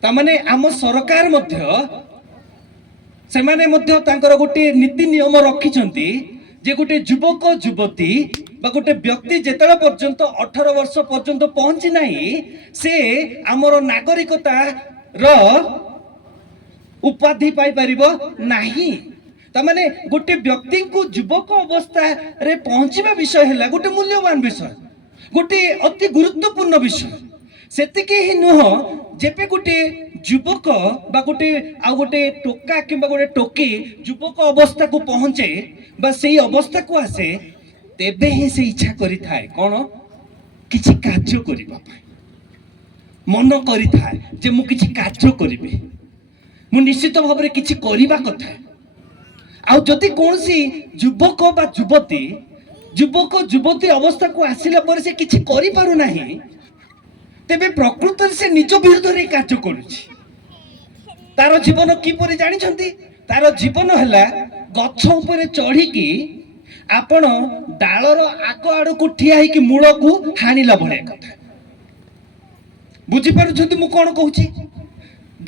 ତାମାନେ ଆମ ସରକାର ମଧ୍ୟ ସେମାନେ ମଧ୍ୟ ତାଙ୍କର ଗୋଟେ ନୀତି ନିୟମ ରଖିଛନ୍ତି ଯେ ଗୋଟେ ଯୁବକ ଯୁବତୀ ବା ଗୋଟେ ବ୍ୟକ୍ତି ଯେତେବେଳେ ପର୍ଯ୍ୟନ୍ତ 18 ବର୍ଷ ପର୍ଯ୍ୟନ୍ତ ପହଞ୍ଚି ନାହିଁ ସେ ଆମର ନାଗରିକତାର ଉପାଧି ପାଇପାରିବ ନାହିଁ। ତାମାନେ ଗୋଟେ ବ୍ୟକ୍ତିଙ୍କୁ ଯୁବକ ଅବସ୍ଥାରେ ପହଞ୍ଚିବା ବିଷୟ ହେଲା ଗୋଟେ ମୂଲ୍ୟବାନ ବିଷୟ, ଗୋଟେ ଅତି ଗୁରୁତ୍ୱପୂର୍ଣ୍ଣ ବିଷୟ। ସେତିକି ହିଁ ନୁହଁ, ଯେବେ ଗୋଟେ ଯୁବକ ବା ଗୋଟେ ଆଉ ଗୋଟେ ଟୋକା କିମ୍ବା ଗୋଟେ ଟୋକି ଯୁବକ ଅବସ୍ଥାକୁ ପହଞ୍ଚେ ବା ସେଇ ଅବସ୍ଥାକୁ ଆସେ ତେବେ ହିଁ ସେ ଇଚ୍ଛା କରିଥାଏ କଣ କିଛି କାର୍ଯ୍ୟ କରିବା ପାଇଁ, ମନ କରିଥାଏ ଯେ ମୁଁ କିଛି କାର୍ଯ୍ୟ କରିବି, ମୁଁ ନିଶ୍ଚିତ ଭାବରେ କିଛି କରିବା କଥା। ଆଉ ଯଦି କୌଣସି ଯୁବକ ବା ଯୁବତୀ ଅବସ୍ଥାକୁ ଆସିଲା ପରେ ସେ କିଛି କରିପାରୁନାହିଁ ତେବେ ପ୍ରକୃତରେ ସେ ନିଜ ବିରୁଦ୍ଧରେ କାର୍ଯ୍ୟ କରୁଛି। ତାର ଜୀବନ କିପରି ଜାଣିଛନ୍ତି? ତାର ଜୀବନ ହେଲା ଗଛ ଉପରେ ଚଢିକି ଆପଣ ଡାଳର ଆଗ ଆଡକୁ ଠିଆ ହେଇକି ମୂଳକୁ ହାଣିଲା ଭଳିଆ କଥା। ବୁଝିପାରୁଛନ୍ତି ମୁଁ କଣ କହୁଛି?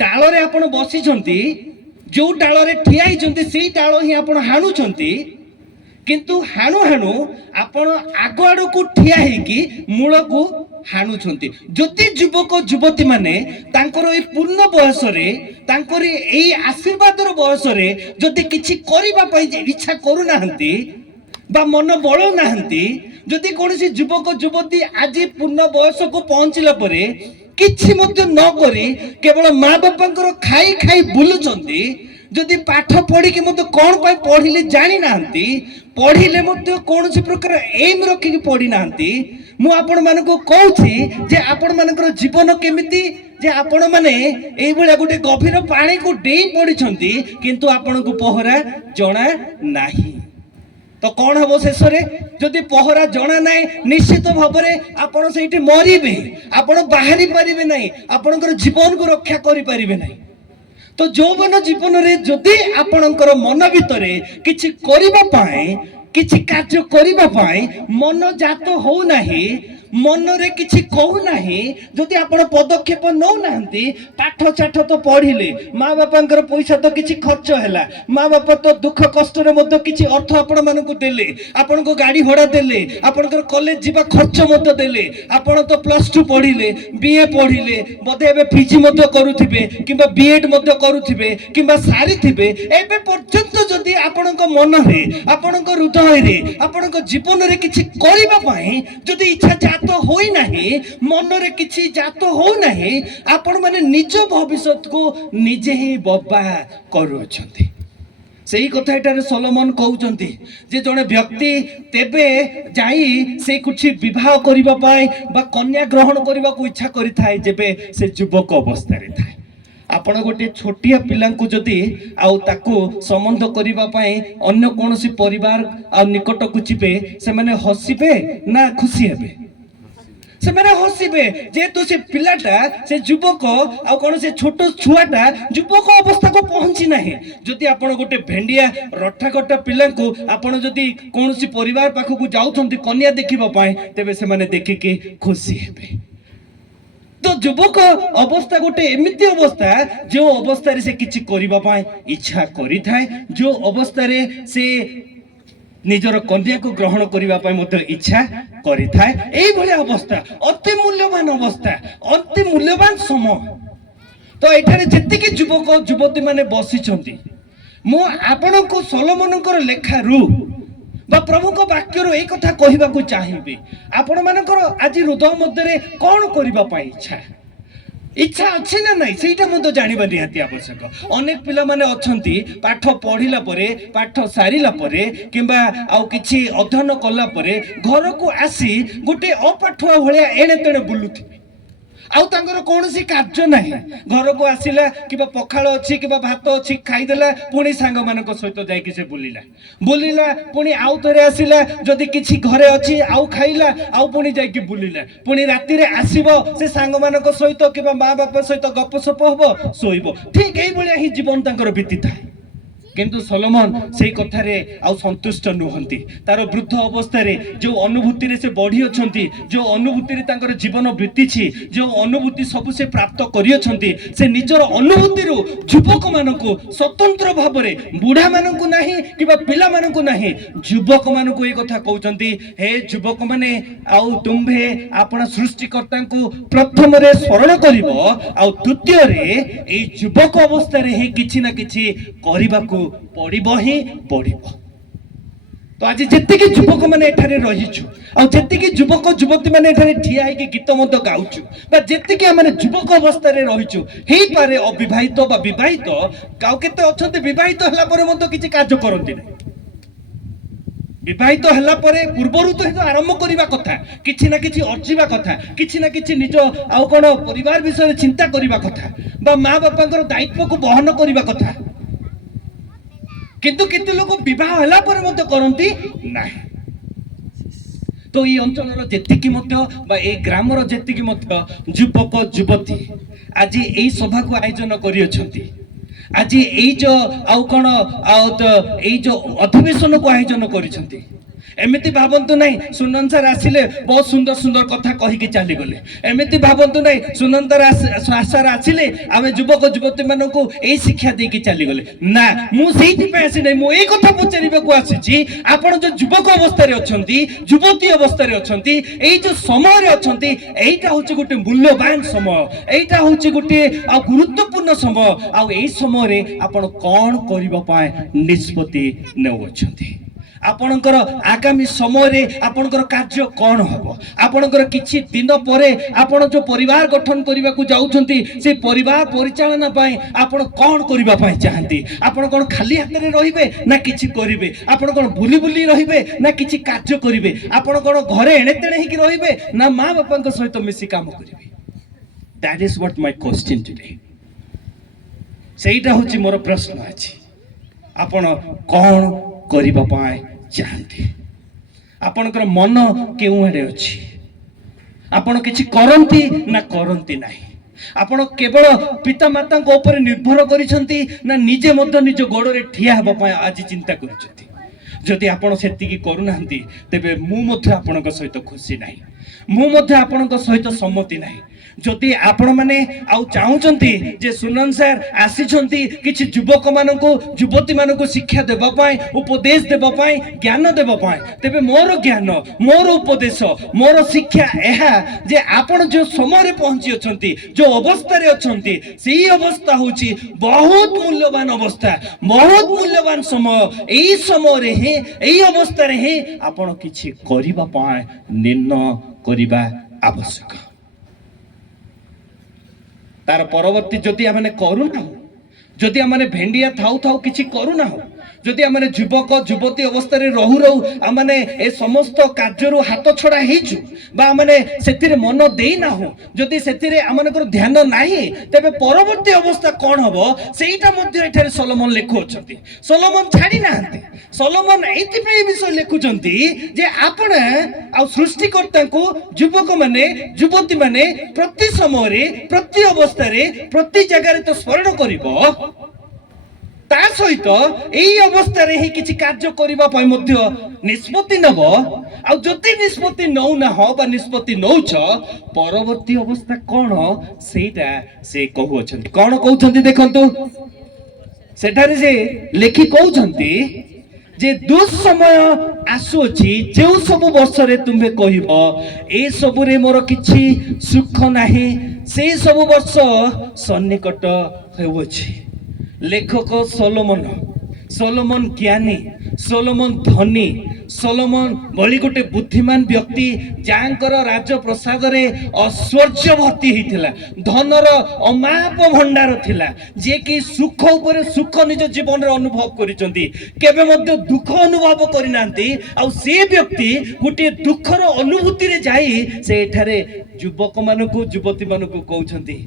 ଡାଳରେ ଆପଣ ବସିଛନ୍ତି, ଯୋଉ ଡାଳରେ ଠିଆ ହେଇଛନ୍ତି ସେଇ ଡାଳ ହିଁ ଆପଣ ହାଣୁଛନ୍ତି, କିନ୍ତୁ ହାଣୁ ହାଣୁ ଆପଣ ଆଗ ଆଡକୁ ଠିଆ ହେଇକି ମୂଳକୁ ହାଣୁଛନ୍ତି। ଯଦି ଯୁବକ ଯୁବତୀ ମାନେ ତାଙ୍କର ଏଇ ପୂର୍ଣ୍ଣ ବୟସରେ ତାଙ୍କର ଏଇ ଆଶୀର୍ବାଦର ବୟସରେ ଯଦି କିଛି କରିବା ପାଇଁ ଇଚ୍ଛା କରୁନାହାନ୍ତି ବା ମନ ବଳଉନାହାନ୍ତି, ଯଦି କୌଣସି ଯୁବକ ଯୁବତୀ ଆଜି ପୂର୍ଣ୍ଣ ବୟସକୁ ପହଞ୍ଚିଲା ପରେ କିଛି ମଧ୍ୟ ନ କରି କେବଳ ମା ବାପାଙ୍କର ଖାଇ ଖାଇ ବୁଲୁଛନ୍ତି, ଯଦି ପାଠ ପଢିକି ମଧ୍ୟ କଣ ପାଇଁ ପଢିଲେ ଜାଣି ନାହାନ୍ତି, ପଢିଲେ ମଧ୍ୟ କୌଣସି ପ୍ରକାର ଏମ୍ ରଖିକି ପଢି ନାହାନ୍ତି, ମୁଁ ଆପଣ ମାନଙ୍କୁ କହୁଛି ଯେ ଆପଣ ମାନଙ୍କର ଜୀବନ କେମିତି ଯେ ଆପଣ ମାନେ ଏଇଭଳିଆ ଗୋଟେ ଗଭୀର ପାଣିକୁ ଡେଇଁ ପଡିଛନ୍ତି କିନ୍ତୁ ଆପଣଙ୍କୁ ପହଁରା ଜଣା ନାହିଁ। ତ କଣ ହବ ଶେଷରେ? ଯଦି ପହଁରା ଜଣା ନାହିଁ ନିଶ୍ଚିତ ଭାବରେ ଆପଣ ସେଇଠି ମରିବେ, ଆପଣ ବାହାରି ପାରିବେ ନାହିଁ, ଆପଣଙ୍କର ଜୀବନକୁ ରକ୍ଷା କରିପାରିବେ ନାହିଁ। ତ ଯୌବନ ଜୀବନରେ ଯଦି ଆପଣଙ୍କର ମନ ଭିତରେ କିଛି କରିବା ପାଇଁ, କିଛି କାର୍ଯ୍ୟ କରିବା ପାଇଁ ମନ ଜାତ ହଉନାହିଁ, मनरे किछि कहू नाही जदि आपण पदक्षेप नौ नाहंती पाठ चाठ तो पढ़िले माँ बापांकर पैसा तो किछि खर्च हैला माँ बापा तो दुख कष्ट रे मध्य किछि अर्थ आपण मानकु देले आपण को गाड़ी घोड़ा देले आपणकर कॉलेज जीवा खर्च मध्य देले आपण तो +2 पढ़िले बीए पढ़िले बोधे एबे पीजी मध्य करूथिबे किबा बीएड मध्य करूथिबे किबा सारिथिबे एबे पर्यंत जदि आपणक मन रे आपणक हृदय रे आपणक जीवन रे किछि करिबा पई जदि इच्छा जात होई नाही मन रे किछि जात हो नाही आपण माने निज भविष्य को निजे ही बब्बा करू छथि सेही कथा एटारे सोलोमन कहउचंती जे जने व्यक्ति तेबे जाई से कुछ विवाह करिबा पाए बा कन्या ग्रहण करिबा को इच्छा करिथाय जेबे से युवक अवस्था रे थाए आपण गोटे छोटिया पिला को जदि आउ ताकू संबंध करिबा पाए अन्य कोनोसी परिवार आ निकट को चिपे से माने हसिबे ना खुशी हेबे से मैंने हसिबे जेहेतु से पिलाटा से युवक आ कौन से छोट छुआटा युवक अवस्था को पहुंची नाही जदि आपण गोटे भेंडिया रठा कटा पिला को आपण जदि कौन सी परिवार पाख को जाउछंती कन्या देखिबा पाए तेबे से माने देखि के खुशी हेबे तो युवक अवस्था गोटे एमिति अवस्था जो अवस्था रे से किछि करिबा पाए इच्छा करि थाए जो अवस्था रे से निजर कन्या को ग्रहण करिबा पाए मते इच्छा करि थाए एई भले अवस्था अति मूल्यवान अवस्था अति मूल्यवान समय तो एठारे जति के युवक युवती माने बसिछंती मो आपण को सोलोमनकर लेखारू बा प्रभु को वाक्य रो ए कथा कहिबा को चाहिबे आपण मानकर आज हृदय मध्य रे कोन करिबा पाए इच्छा अच्छी ना नहीं सेटा मत जानिबा निहाती आवश्यक अनेक पिला माने अछंती पाठ पढ़िला परे पाठ सारिला परे किंबा आउ किछि अध्ययन कला परे घर को आसी गोटे अपाठुआ भलिया एणे तेणे बुलुथि आउ तांकर कोनोसी कार्य नाही घर को आसिला किबा पखाळ अछि किबा भात अछि खाई देला पुणी सांग मानक सहित जाय कि से बुलिला पुणी आउ थरे आसिला जदि किछि घरे अछि आउ खाइला आउ पुणी जाय कि बुलिला पुणी राती रे आसीबो से सांग मानक सहित किबा मां बाप सहित गपसप हबो सोइबो ठीक एई भलिया ही जीवन तांकर बीती थाए किंतु सोलोमन से कथा रे आउ संतुष्ट नुहंती तार वृद्ध अवस्था रे जो अनुभूति रे से बढ़ी अछंती जो अनुभूति रे तांकर जीवन बीती छी जो अनुभूति सब से प्राप्त करि अछंती से निजर अनुभूति रो युवक मानको स्वतंत्र भाव रे बुढ़ा मानको नाही किबा पिला मानको नाही युवक मानको ए कथा कहउचंती हे युवक माने आउ तुम्भे आपण सृष्टिकर्ता को प्रथम रे स्मरण करिवो आउ द्वितीय रे ए युवक अवस्था रे हे किछि ना किछि करिबा को पड़िबो ही पड़िबो तो आज जेति के युवक माने एठारे रहिछु आ जेति के युवक युवती माने एठारे ठिया है कि गीत मत गाउछु बा जेति के माने युवक अवस्था रे रहिछु हेई पारे अविवाहित बा विवाहित काउ केते अछंते विवाहित हला परे मत किछि कार्य करंती नै विवाहित हला परे पूर्वरु तो आरंभ करिबा कथा किछि ना किछि अर्जिबा कथा किछि ना किछि निज आउ कोन परिवार विषय चिंता करिबा कथा बा मां बापांकर दायित्व को बहन करिबा कथा किंतु केते लोक विवाह हला पर मते करंती नाही तो ई अंचलर जेतिकी मते बा ए ग्रामर जेतिकी मते युवक युवती आज एई सभा को आयोजन करि अछंती आज एई जो आउ कोन आउ तो एई जो अधिवेशन को आयोजन करिसंती एमिति भावंतु नहीं सुनंद सर आसिले बहुत सुंदर सुंदर कथा कहि के चली गले एमिति भावंतु नहीं सुनंद सर आसिले आमे युवक युवती मानन को ए शिक्षा दे के चली गले ना मु सेहिति पे आसी नहीं मु ए कथा पचरिबा को आसी आपण जो युवक अवस्था रे अछंती युवती अवस्था रे अछंती ए जो समय रे अछंती एटा होची गोटे मूल्यवान समय एटा होची गोटे आ गुरुत्वपूर्ण समय आ ए समय रे आपण कोन करिबा पाए निष्पत्ति नेउ अछंती आपणकर आगामी समय रे आपणकर कार्य कौन हबो आपणकर किछि दिन परे आपण जो परिवार गठन करिबा को जाउछंती से परिवार परिचालना पाए आपण कौन करिबा पाए चाहंती आपण कोन खाली हाथ रे रहिबे ना किछि करिवे आपण कोन बुली बुली रहिबे ना किछि कार्य करिवे आपण कोन घरे एणे तेणे हिकी रहिबे ना मां बापांक सहित मिसी काम करिवे that is what my question today सेइटा होची मोर प्रश्न अछि आपण कौन करिबा पाए चाहते आपणकर मन केउ आड़े अछि आपण किछि करंती ना करंती नाही आपण केवल पिता माता को ऊपर निर्भर करिसंती ना निजे मध्य निज गोड़ रे ठिया हेबा पाए आज चिंता करिसंती जदि आपण सेति की करू नाहंती तेबे मु मध्य आपणक सहित खुशी नाही ମୁଁ ମଧ୍ୟ ଆପଣଙ୍କ ସହିତ ସମ୍ମତି ନାହିଁ। ଯଦି ଆପଣ ମାନେ ଆଉ ଚାହୁଁଛନ୍ତି ଯେ ସୁନନ ସାର୍ ଆସିଛନ୍ତି କିଛି ଯୁବକ ମାନଙ୍କୁ ଯୁବତୀ ମାନଙ୍କୁ ଶିକ୍ଷା ଦେବା ପାଇଁ ଉପଦେଶ ଦେବା ପାଇଁ ଜ୍ଞାନ ଦେବା ପାଇଁ, ତେବେ ମୋର ଜ୍ଞାନ ମୋର ଉପଦେଶ ମୋର ଶିକ୍ଷା ଏହା ଯେ ଆପଣ ଯେଉଁ ସମୟରେ ପହଞ୍ଚି ଅଛନ୍ତି ଯେଉଁ ଅବସ୍ଥାରେ ଅଛନ୍ତି ସେଇ ଅବସ୍ଥା ହେଉଛି ବହୁତ ମୂଲ୍ୟବାନ ଅବସ୍ଥା, ବହୁତ ମୂଲ୍ୟବାନ ସମୟ। ଏଇ ସମୟରେ ହିଁ ଏଇ ଅବସ୍ଥାରେ ହିଁ ଆପଣ କିଛି କରିବା ପାଇଁ ନିର୍ଣ୍ଣୟ କରିବା ଆବଶ୍ୟକ। तार परवर्ती जदि आम करूना, जदि आम भेंडिया थाऊ थाऊ किसी करूना, जदि आम युवक युवती अवस्था रहू रहू आम ए समस्त कार्य हाथ छड़ा होने से मन देना, जदि से आमर ध्यान ना तेरे परवर्ती अवस्था कौन हम से सोलोमन लिखुंट। सोलोमन छाड़ी ना, सोलोमन ये विषय लिखुंट जे आपण आ सृष्टिकर्ता को युवक माने युवती माने प्रति समय प्रति अवस्था प्रति जगार तो स्मरण कर ता सहित यही अवस्था ही किसी कार्य करने निष्पत्ति नब। आदि निष्पत्ति नौ ना बा निष्पत्ति नौच परवर्ती अवस्था कौन सेटा से कहूँ कौन कहते देखु सेठारे से लेखि कहते जे दुस्समय आसुअछि जो सब वर्ष रे तुम्हे कहिबो ए सब रे मोर किछि सुख नाही से सब वर्ष सन्निकट हेउछि। लेखक सोलोमन, सोलोमन ज्ञानी, सोलोमन धनी, सोलोमन भली गोटे बुद्धिमान व्यक्ति जांकर राजप्रसाद रे ऐश्वर्य भर्ती होइथिला, धनर अमाप भंडार थिला, जे कि सुख ऊपर सुख निज जीवन रे अनुभव करिसंती, केबे मध्ये दुख अनुभव करिनांती। आ से व्यक्ति गोटे दुखर अनुभूति रे जाई से एठारे युवक मानकु युवती मानकु कहउछंती।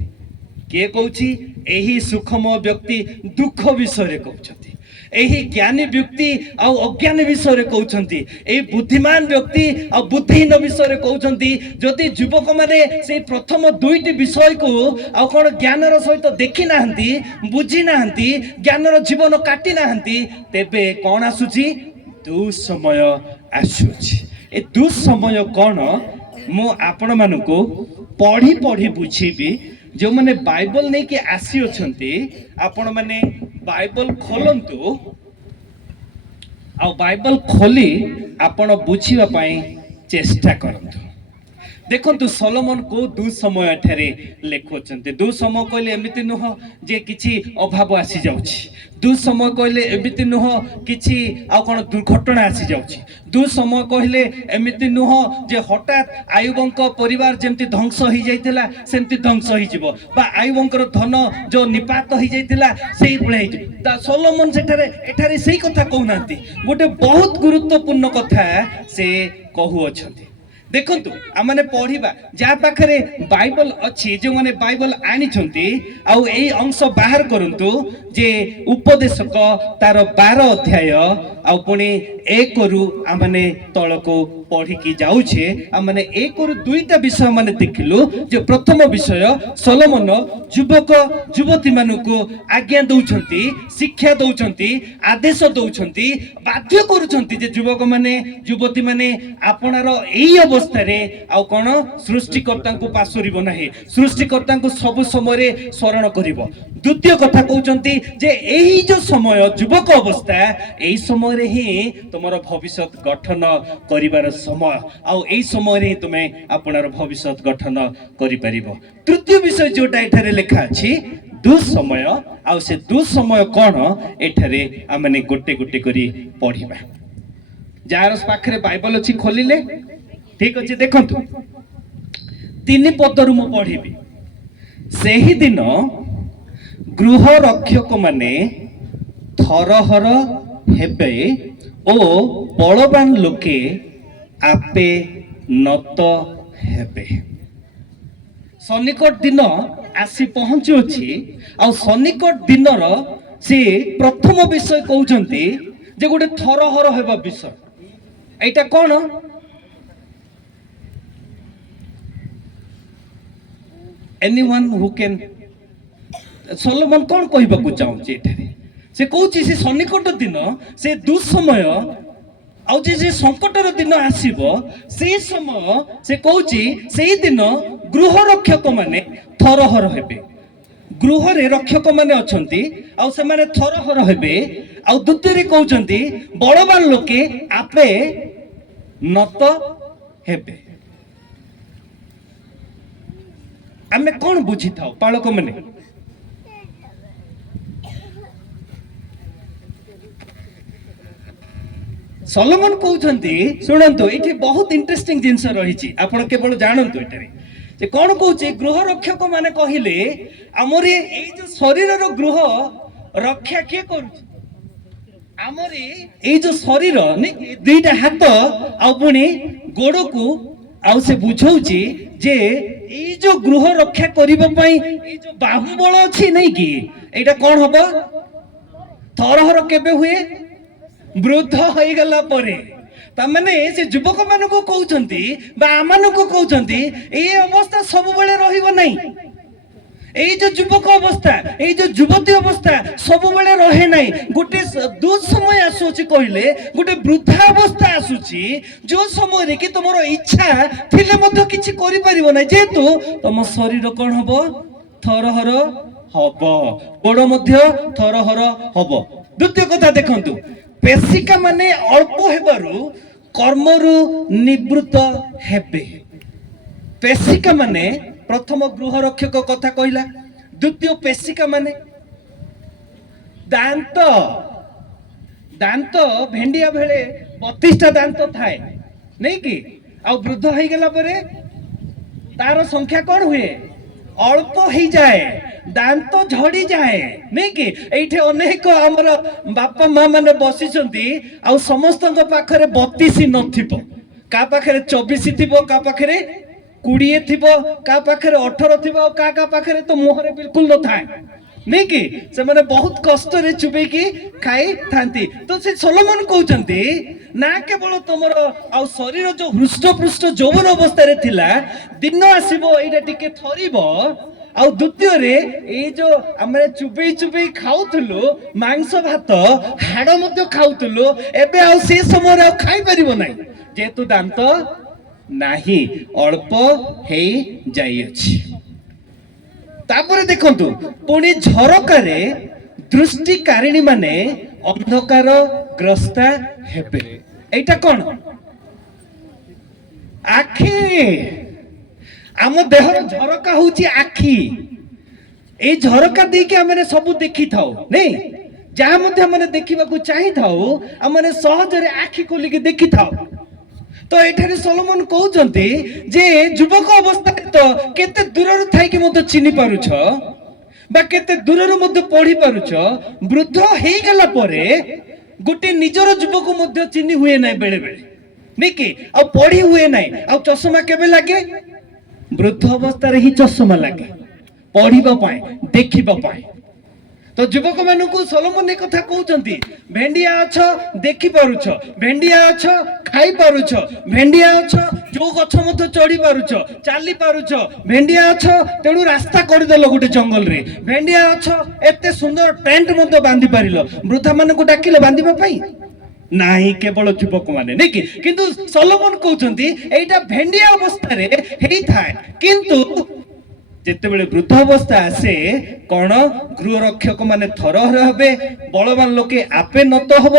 के कहउछि एही सुखमय व्यक्ति दुख विषय कहउछंती, एही ज्ञानी व्यक्ति आ अज्ञानी विषय कहउछंती, एही बुद्धिमान व्यक्ति आ बुद्धिहीन विषय कहउछंती। जदि युवक माने से प्रथम दुईटी विषय को आ कोन ज्ञानर सहित देखि नाहंती, बुझी नाहंती, ज्ञानर जीवन काटी नाहंती, तेबे कोन आसुची दुस्समय आसुची। ए दुस्समय कोन मु आपण मानको पढ़ी पढ़ी बुझीबी। जो मैंने बाइबल नहीं कि आसी अछंती आपण माने बाइबल खोलंतु आ बाइबल खोली आपण बुझीबा पई चेष्टा करंतु। देखंतु सोलोमन को दुस्समय एठारे लेखुछंती। दुस्समय कहले एमिति नुह जे किछि अभाव आसी जाउछि, दुस्समय कहले एमिति नुह किछि आ कोन दुर्घटना आसी जाउछि, दुस्समय कहले एमिति नुह जे हठात आयुबंक परिवार जेमति ध्वंस हो जाइतिला सेमति ध्वंस हो जिवो बा आयुबंकर धन जो निपात हो जाइतिला सेही भळे हो ता सोलोमन सेठारे एठारे सेही कथा कहउनांती। गोटे बहुत गुरुत्वपूर्ण कथा से कहू अछंती। देखंतु आमने पढ़िबा जा पाखरे बाइबल अछि, जो माने बाइबल आनी छंती आ एई अंश बाहर करंतु जे उपदेशक तार 12 अध्याय आ पुणी 1 रु आमने तळको पढ़ी की जाउछे। आमने 1 रु 2टा विषय माने देखिलु। जे प्रथम विषय सोलोमन युवक युवती मानको आज्ञा दउछंती, शिक्षा दउछंती, आदेश दउछंती, बाध्य करूछंती जे युवक माने युवती माने आपनार एई अवस्था रे आ कोन सृष्टिकर्ता को पासरिबो नाही, सृष्टिकर्ता को सब समय रे स्मरण करिवो। द्वितीय कथा कहउछंती जे एही जो समय युवक अवस्था एही समय रे ही तुमर भविष्य गठन करिवार समय आ एही समय रे तुमे आपनार भविष्य गठन करि परिबो। तृतीय विषय जोटा एठारे लेखा अछि दुस्समय आ से दुस्समय कोन एठारे आमने गोटे गोटे करी पढिबा। जार पाखरे बाइबल अछि खोलिले ठीक अछि। देखंतु 3 पदरु मु पढिबी। सेही दिन गृह रक्षक माने थरहर हेबे ओ बलवान लोके आपे नत हेबे। सन्निकट दिन आसी पहुंचुछि आ सन्निकट दिनर से प्रथम विषय कहउछंती जे गोटे थरहर हेबा विषय। एटा कोन एनीवन हु कैन सोलोमन कौन कहबाकू चाहूँ एठारे से कहूँ से सन्निकट दिन से दुस्समय ଆଉ ଯେ ସଂକଟର ଦିନ ଆସିବ ସେଇ ସମୟ ସେ କହୁଛି ସେଇ ଦିନ ଗୃହ ରକ୍ଷକ ମାନେ ଥରହର ହେବେ। ଗୃହରେ ରକ୍ଷକ ମାନେ ଅଛନ୍ତି ଆଉ ସେମାନେ ଥରହର ହେବେ। ଆଉ ଦ୍ୱିତୀୟରେ କହୁଛନ୍ତି ବଳବାନ ଲୋକେ ଆପେ ନତ ହେବେ। ଆମେ କଣ ବୁଝିଥାଉ ପାଳକ ମାନେ? ସଲୋମନ କହୁଛନ୍ତି ଶୁଣନ୍ତୁ, ଏଇଠି ବହୁତ ଇଣ୍ଟରେଷ୍ଟିଂ ଜିନିଷ ରହିଛି, ଆପଣ କେବଳ ଜାଣନ୍ତୁ ଏଠାରେ ଯେ କଣ କହୁଛି। ଗୃହ ରକ୍ଷକ ମାନେ କହିଲେ ଆମର ଏଇ ଯୋଉ ଶରୀରର ଗୃହ ରକ୍ଷା କିଏ କରୁଛି? ଆମର ଏଇ ଯୋଉ ଶରୀର ଦୁଇଟା ହାତ ଆଉ ପୁଣି ଗୋଡକୁ ଆଉ ସେ ବୁଝଉଛି ଯେ ଏଇ ଯୋଉ ଗୃହ ରକ୍ଷା କରିବା ପାଇଁ ଏଇ ଯୋଉ ବାହୁବଳ ଅଛି ନାଇଁ କି, ଏଇଟା କଣ ହବ? ଥରହର କେବେ ହୁଏ? ବୃଦ୍ଧ ହେଇଗଲା ପରେ। ତାମାନେ ସେ ଯୁବକ ମାନଙ୍କୁ କହୁଛନ୍ତି ବା ଆମମାନଙ୍କୁ କହୁଛନ୍ତି ଏଇ ଅବସ୍ଥା ସବୁବେଳେ ରହିବ ନାହିଁ। ଏଇ ଯୋଉ ଯୁବକ ଅବସ୍ଥା, ଏଇ ଯୋଉ ଯୁବତୀ ଅବସ୍ଥା ସବୁବେଳେ ରହେ ନାହିଁ। ଗୋଟେ ଦୁଃସମୟ ଆସୁଛି କହିଲେ ଗୋଟେ ବୃଦ୍ଧା ଅବସ୍ଥା ଆସୁଛି, ଯୋଉ ସମୟରେ କି ତମର ଇଚ୍ଛା ଥିଲେ ମଧ୍ୟ କିଛି କରିପାରିବ ନାହିଁ, ଯେହେତୁ ତମ ଶରୀର କଣ ହବ? ଥରହର ହବ, ଗୋଡ ମଧ୍ୟ ଥରହର ହବ। ଦ୍ୱିତୀୟ କଥା ଦେଖନ୍ତୁ, ପେଶିକା ମାନେ ଅଳ୍ପ ହେବାରୁ କର୍ମରୁ ନିବୃତ୍ତ ହେବେ। ପେଶିକା ମାନେ ପ୍ରଥମ ଗୃହ ରକ୍ଷକ କଥା କହିଲା, ଦ୍ୱିତୀୟ ପେଶିକା ମାନେ ଦାନ୍ତ। ଦାନ୍ତ ଭେଣ୍ଡିଆ ବେଳେ 32ଟା ଦାନ୍ତ ଥାଏ ନାଇଁ କି, ଆଉ ବୃଦ୍ଧ ହେଇଗଲା ପରେ ତାର ସଂଖ୍ୟା କଣ ହୁଏ? ଅଳ୍ପ ହେଇଯାଏ, ଦାନ୍ତ ଝଡିଯାଏ ନାଇଁ କି। ଏଇଠି ଅନେକ ଆମର ବାପା ମା ମାନେ ବସିଛନ୍ତି ଆଉ ସମସ୍ତଙ୍କ ପାଖରେ 32 ନଥିବ, କାହା ପାଖରେ 24 ଥିବ, କାହା ପାଖରେ 20 ଥିବ, କାହା ପାଖରେ 18 ଥିବ, ଆଉ କାହା ପାଖରେ ତ ମୁହଁରେ ବିଲକୁଲ ନଥାଏ ନାଇଁ କି। ସେମାନେ ବହୁତ କଷ୍ଟରେ ଚୁବେଇକି ଖାଇଥାନ୍ତି। ତ ସେ ସଲୋମନ କହୁଛନ୍ତି ନା କେବଳ ତମର ଆଉ ଶରୀର ଯୋଉ ହୃଷ୍ଟପୃଷ୍ଟ ଯୌବନ ଅବସ୍ଥାରେ ଥିଲା, ଦିନ ଆସିବ ଏଇଟା ଟିକେ ଥରିବ। ଆଉ ଦ୍ୱିତୀୟରେ ଏଇ ଯୋଉ ଆମେ ଚୁବେଇ ଚୁବେଇ ଖାଉଥିଲୁ ମାଂସ ଭାତ, ହାଡ ମଧ୍ୟ ଖାଉଥିଲୁ, ଏବେ ଆଉ ସେ ସମୟରେ ଆଉ ଖାଇପାରିବ ନାହିଁ, ଯେହେତୁ ଦାନ୍ତ ନାହିଁ, ଅଳ୍ପ ହେଇ ଯାଇଅଛି। ତାପରେ ଦେଖନ୍ତୁ, ପୁଣି ଝରକାରେ ଦୃଷ୍ଟିକାରିଣୀ ମାନେ ଅନ୍ଧକାର ଗ୍ରସ୍ତା ହେବେ। ଏଇଟା କଣ? ଆଖି। ଆମ ଦେହର ଝରକା ହଉଛି ଆଖି। ଏଇ ଝରକା ଦେଇକି ଆମେ ସବୁ ଦେଖିଥାଉ ନାଇଁ, ଯାହା ମଧ୍ୟ ଆମେ ଦେଖିବାକୁ ଚାହିଁଥାଉ ଆମେ ସହଜରେ ଆଖି ଖୋଲିକି ଦେଖିଥାଉ। ତ ଏଠାରେ ସଲୋମନ କହୁଛନ୍ତି ଯେ ଯୁବକ ଅବସ୍ଥାରେ ତ କେତେ ଦୂରରୁ ଥାଇକି ମଧ୍ୟ ଚିହ୍ନି ପାରୁଛ ବା କେତେ ଦୂରରୁ ମଧ୍ୟ ପଢି ପାରୁଛ, ବୃଦ୍ଧ ହେଇଗଲା ପରେ ଗୋଟେ ନିଜର ଯୁବକ ମଧ୍ୟ ଚିହ୍ନି ହୁଏ ନାହିଁ ବେଳେ ବେଳେ ନାଇଁ କି, ଆଉ ପଢି ହୁଏ ନାହିଁ। ଆଉ ଚଷମା କେବେ ଲାଗେ? ବୃଦ୍ଧ ଅବସ୍ଥାରେ ହିଁ ଚଷମା ଲାଗେ, ପଢିବା ପାଇଁ, ଦେଖିବା ପାଇଁ। ତ ଯୁବକ ମାନଙ୍କୁ ସଲୋମନ ଏ କଥା କହୁଛନ୍ତି, ଭେଣ୍ଡିଆ ଅଛ ଦେଖି ପାରୁଛ, ଭେଣ୍ଡିଆ ଅଛ ଖାଇ ପାରୁଛ, ଭେଣ୍ଡିଆ ଅଛ ଯୋଉ ଗଛ ମଧ୍ୟ ଚଢି ପାରୁଛ, ଚାଲି ପାରୁଛ, ଭେଣ୍ଡିଆ ଅଛ ତେଣୁ ରାସ୍ତା କରିଦେଲ ଗୋଟେ ଜଙ୍ଗଲରେ, ଭେଣ୍ଡିଆ ଅଛ ଏତେ ସୁନ୍ଦର ଟେଣ୍ଟ ମଧ୍ୟ ବାନ୍ଧି ପାରିଲ। ବୃଦ୍ଧା ମାନଙ୍କୁ ଡାକିଲେ ବାନ୍ଧିବା ପାଇଁ? ନାହିଁ, କେବଳ ଯୁବକ ମାନେ ନାଇଁ କି। କିନ୍ତୁ ସଲୋମନ କହୁଛନ୍ତି ଏଇଟା ଭେଣ୍ଡିଆ ଅବସ୍ଥାରେ ହେଇଥାଏ, କିନ୍ତୁ ଯେତେବେଳେ ବୃଦ୍ଧ ଅବସ୍ଥା ଆସେ କଣ? ଗୃହ ରକ୍ଷକ ମାନେ ଥରହର ହେବେ, ବଳବାନ ଲୋକେ ଆପେ ନତ ହବ,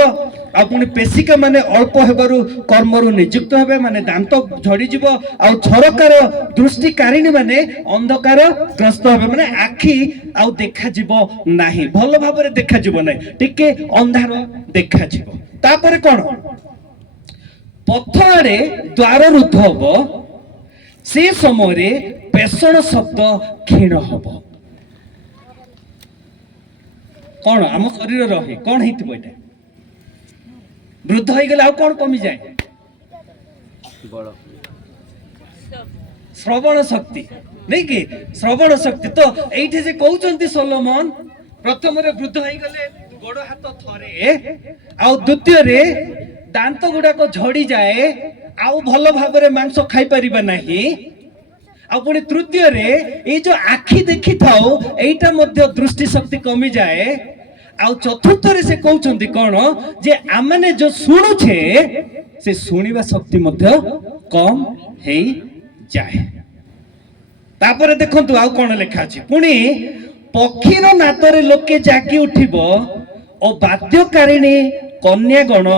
ଆଉ ପୁଣି ପେଶିକା ମାନେ ଅଳ୍ପ ହେବାରୁ କର୍ମରୁ ନିଯୁକ୍ତ ହେବେ, ମାନେ ଦାନ୍ତ ଝଡିଯିବ, ଆଉ ଝରକାର ଦୃଷ୍ଟିକାରିଣୀ ମାନେ ଅନ୍ଧକାର ଗ୍ରସ୍ତ ହେବେ, ମାନେ ଆଖି ଆଉ ଦେଖାଯିବ ନାହିଁ, ଭଲ ଭାବରେ ଦେଖାଯିବ ନାହିଁ, ଟିକେ ଅନ୍ଧାର ଦେଖାଯିବ। ତାପରେ କଣ? ପଥ ଆଡେ ଦ୍ୱାର ରୁଦ୍ଧ ହବ, ସେ ସମୟରେ ପେଷଣ ଶବ୍ଦ କ୍ଷୀଣ ହବ। କଣ ଆମ ଶରୀର ରହେ? କଣ ହେଇଥିବ ଏଇଟା? ବୃଦ୍ଧ ହେଇଗଲେ ଆଉ କଣ କମିଯାଏ? ଶ୍ରବଣ ଶକ୍ତି ନାଇଁ କି, ଶ୍ରବଣ ଶକ୍ତି। ତ ଏଇଠି ଯେ କହୁଛନ୍ତି ସଲୋମନ, ପ୍ରଥମରେ ବୃଦ୍ଧ ହେଇଗଲେ ଗୋଡ ହାତ ଥରେ, ଆଉ ଦ୍ୱିତୀୟରେ ଦାନ୍ତ ଗୁଡାକ ଝଡିଯାଏ, ଆଉ ଭଲ ଭାବରେ ମାଂସ ଖାଇପାରିବା ନାହିଁ, ଆଉ ପୁଣି ତୃତୀୟରେ ଏଇ ଯୋଉ ଆଖି ଦେଖିଥାଉ ଏଇଟା ମଧ୍ୟ ଦୃଷ୍ଟି ଶକ୍ତି କମିଯାଏ, ଆଉ ଚତୁର୍ଥରେ ସେ କହୁଛନ୍ତି କଣ? ଯେ ଆମେ ଯୋଉ ଶୁଣୁଛେ से शुणिबा शक्ति मध्य कम हेई जाए। तापर देखंतु आउ कोन लेखा अछि पुणी पक्षीर नातरे लोके जागी उठिबो ओ बाध्यकारिणी कन्यागण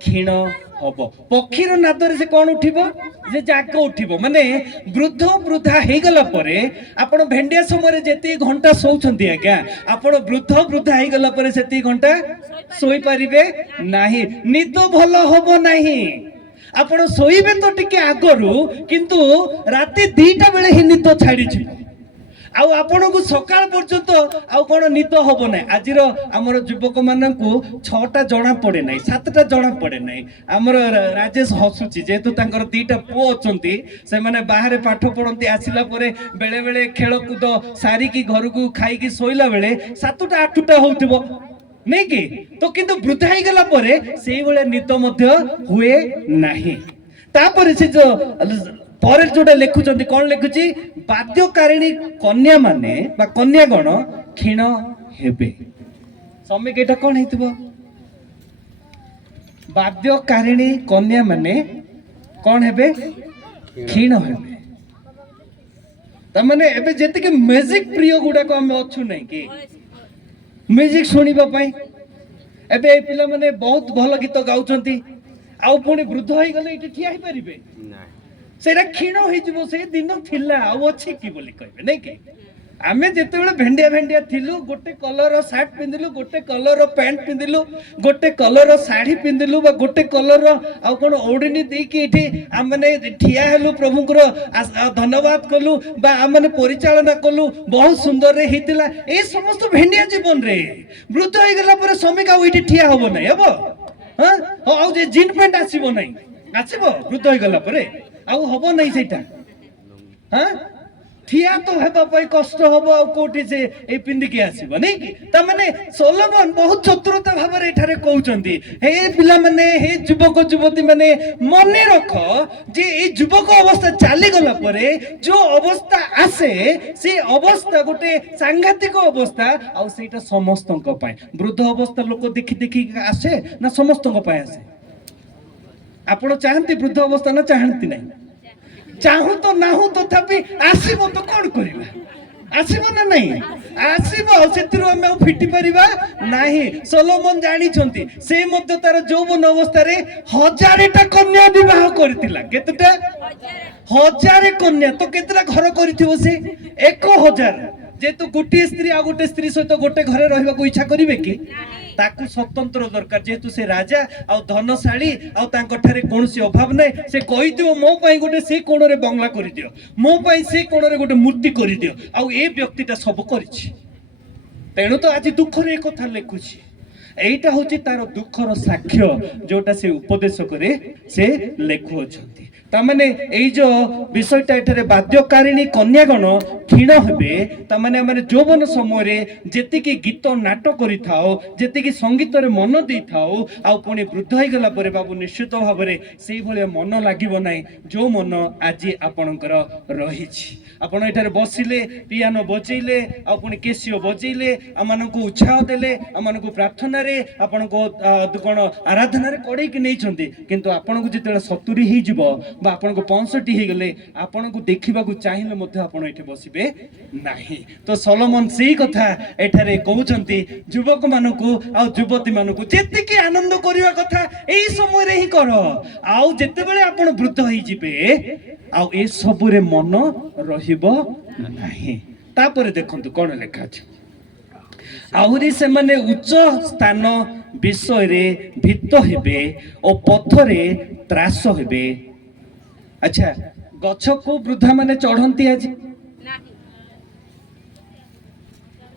क्षीण हबो। पक्षीर नादरे से कोन उठिबो जे जाग उठिबो माने वृद्ध वृद्धा हे गला परे आपण भेंडिया समय जेती घंटा सोउछंती आज्ञा आपण वृद्ध वृद्धा हे गला परे सेती घंटा सोई परिबे नाही निद भलो होबो नाही। आपण सोईबे तो टिके आगरु किंतु राती 2टा बेले ही निद छाड़ी छी आउ आपण को सकाळ पर्यंत आउ कोन निद होबो नै। आजिर हमर युवक मानकू 6टा जणा पड़े नै 7टा जणा पड़े नै। हमर राजेश हसुची जेतु तांकर 2टा पो अछंती से माने बाहरे पाठ पढंती आसिला परे बेले बेले खेल कूद सारी की घर को खाई की सोइला बेले 7टा 8टा होउतिबो नहीं कि तो किंतु वृद्धा ही गला परे सेही बेले निद मध्य हुए नाही। तापर से जो पर जोटा लिखुचंती कोन लिखुची बाध्यकारिणी कन्या माने बा कन्यागण क्षीण हेबे। समिक एटा कोन हेतिबो बाध्यकारिणी कन्या माने कोन हेबे क्षीण हेबे। त माने एबे जेते के म्यूजिक प्रिय गुडा को हम अछु नै कि म्यूजिक सुनिबा पई एबे ए पिला माने बहुत भलो गीत गाउचंती आउ पुणी वृद्ध होई गले इटी ठिया ही परिबे सेरा क्षीण होई जिवो से दिन थिला आउ अछि कि बोली कहबे नै कि आमे जेते बेले भेंडिया भेंडिया थिलु गोटे कलर शर्ट पिंदिलु गोटे कलर पैंट पिंदिलु गोटे कलर साड़ी पिंदिलु बा गोटे कलर आ कोन ओडनी दे कि इठी आमने ठिया हेलु प्रभुकर धन्यवाद कलु बा आमने परिचालना कलु बहुत सुंदर रे हितिला ए समस्त भेंडिया जीवन रे वृद्ध होई गला पर समिका ओइठी ठिया होबो नै हेबो हां आ जे जीन पैंट आसीबो नै आसीबो वृद्ध होई गला पर आउ होबो नै सेटा हां ठिया तो हेबा पई कष्ट होबो आ कोठी से ए पिंदी के आसीबो नै कि त माने सोलोमन बहुत चतुरता भाबरे एठारे कहउचंती हे पिला माने हे युवक युवती माने मने रख जे ए युवक अवस्था चाली गला परे जो अवस्था आसे से अवस्था गोटे सांघातिक अवस्था आ सेटा समस्तक पय वृद्ध अवस्था लोक देखि देखि आसे ना समस्तक पय आसे। आपण चाहंती वृद्ध अवस्था ना चाहंती नै चाहू तो नाहू तथापि आसीबो तो कोन करिबा आसीबो ना नहीं आसीबो सेतिरो हम फिटी परिबा नाही। सोलोमन जानी छंती से मध्य तार जौवन अवस्था रे 1000टा कन्या विवाह करतिला केतटा 1000 कन्या तो केतरा घर करथिबो से 1000 जेतु गोटे स्त्री आ गोटे स्त्री सहित गोटे घरे रहबा को इच्छा करिवे कि ताकू स्वतंत्र दरकार जेतु से राजा आ धनशाली आ तांको ठारे कोनसी अभाव नै से कहि दियो मो पई गोटे से कोण रे बंगला करि दियो मो पई से कोण रे गोटे मूर्ति करि दियो आ ए व्यक्तिटा सब करिछि तेणु तो आज दुख रे कथा लेखुछि एइटा होछि तार दुखर साक्ष्य जोटा से उपदेश करे से लेखु अछंती। तामाने एई जो विषयटा एठारे बाध्यकारिणी कन्यागण क्षीण हेबे तामाने माने जौवन समय रे जेतिकी गीत नाटक करि थाओ जेतिकी संगीत रे मन देई थाओ आ पुणी वृद्ध होई गला परे बाबू निश्चित भाव रे सेही भले मन लागिबो नै जो मन आज आपणकर रहिछि। आपण एठारे बसिले पियानो बजैले आ पुणी केसियो बजैले आमानकु उत्साह देले आमानकु प्रार्थना रे आपणको कोन आराधना रे कड़ै कि नै छंती किंतु आपणकु जेतेले 70 ही जिवो बा आपणको 65 ही गले आपणकु देखिबाकु चाहिले मध्ये आपण एठे बसिबे नाही। तो सोलोमन सेही कथा एठारे कहउछंती युवक मानकु आ युवती मानकु जेतिकी आनंद करिवा कथा एई समय रे ही करो आ जेते बेले आपण वृद्ध होई जिबे आ ए सब रे मन रहिबो नाही। तापर देखंतु कोन लेखा अछि आहुरी से माने उच्च स्थान विषय रे भित्त हेबे ओ पथरे त्रास हेबे। अच्छा गछ को वृद्धा माने चढ़ंती आज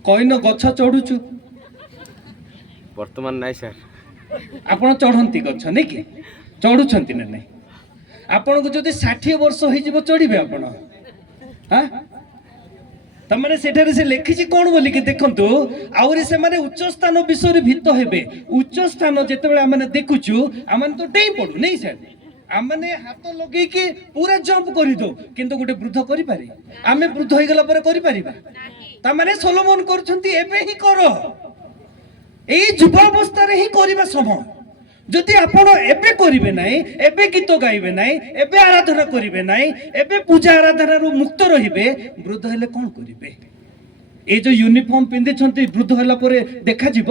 कहिन गछ चढ़ुचु वर्तमान नाइ सर आपण चढ़ंती गछ नै कि चढ़ुछंती ना नै आपण को जदि 60 वर्ष होई जिवो चढ़िबे आपण हां तमने सेठारे से लेखिछि कोन बोली कि देखंतु आउरी से माने उच्च स्थान विषय रे भित्त हेबे उच्च स्थान जेते बेले आमने देखुछु आमन तो डेई पडु नै सर आमने हाथ लगे कि पूरा जंप करि दो किंतु गोटे वृद्ध करि पारे आमे वृद्ध होई गला पर करि पारिबा त माने सोलोमन करछंती एबे ही करो ए युवा अवस्था रे ही करिबा समय যদি ଆପଣ ଏବେ କରିବେ ନାହିଁ, ଏବେ ଗୀତ ଗାଇବେ ନାହିଁ, ଏବେ ଆରାଧନା କରିବେ ନାହିଁ, ଏବେ ପୂଜା ଆରାଧନାରୁ ମୁକ୍ତ ରହିବେ, ବୃଦ୍ଧ ହେଲେ କଣ କରିବେ? ଏଇ ଯୋଉ ୟୁନିଫର୍ମ ପିନ୍ଧିଛନ୍ତି ବୃଦ୍ଧ ହେଲା ପରେ ଦେଖାଯିବ?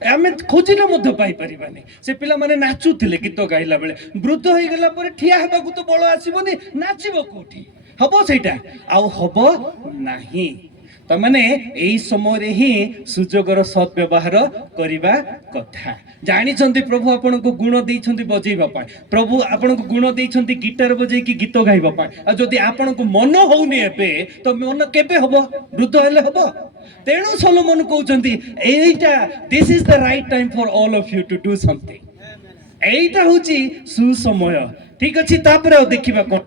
ଆମେ ଖୋଜିଲେ ମଧ୍ୟ ପାଇପାରିବାନି। ସେ ପିଲାମାନେ ନାଚୁଥିଲେ ଗୀତ ଗାଇଲା ବେଳେ, ବୃଦ୍ଧ ହେଇଗଲା ପରେ ଠିଆ ହେବାକୁ ତ ବଳ ଆସିବନି, ନାଚିବ କୋଉଠି? ହବ ସେଇଟା? ଆଉ ହବ ନାହିଁ। ତାମାନେ ଏଇ ସମୟରେ ହିଁ ସୁଯୋଗର ସଦ୍ବ୍ୟବହାର କରିବା କଥା। ଜାଣିଛନ୍ତି ପ୍ରଭୁ ଆପଣଙ୍କୁ ଗୁଣ ଦେଇଛନ୍ତି ବଜେଇବା ପାଇଁ, ପ୍ରଭୁ ଆପଣଙ୍କୁ ଗୁଣ ଦେଇଛନ୍ତି ଗିଟାର ବଜେଇକି ଗୀତ ଗାଇବା ପାଇଁ। ଆଉ ଯଦି ଆପଣଙ୍କୁ ମନ ହଉନି ଏବେ, ତ ମନ କେବେ ହବ? ବୃଦ୍ଧ ହେଲେ ହବ। ତେଣୁ ସଲୋମନ କହୁଛନ୍ତି ଏଇଟା, this is the right time for all of you to do something. ଏଇଟା ହଉଛି ସୁସମୟ। ଠିକ ଅଛି, ତାପରେ ଆଉ ଦେଖିବା କଣ?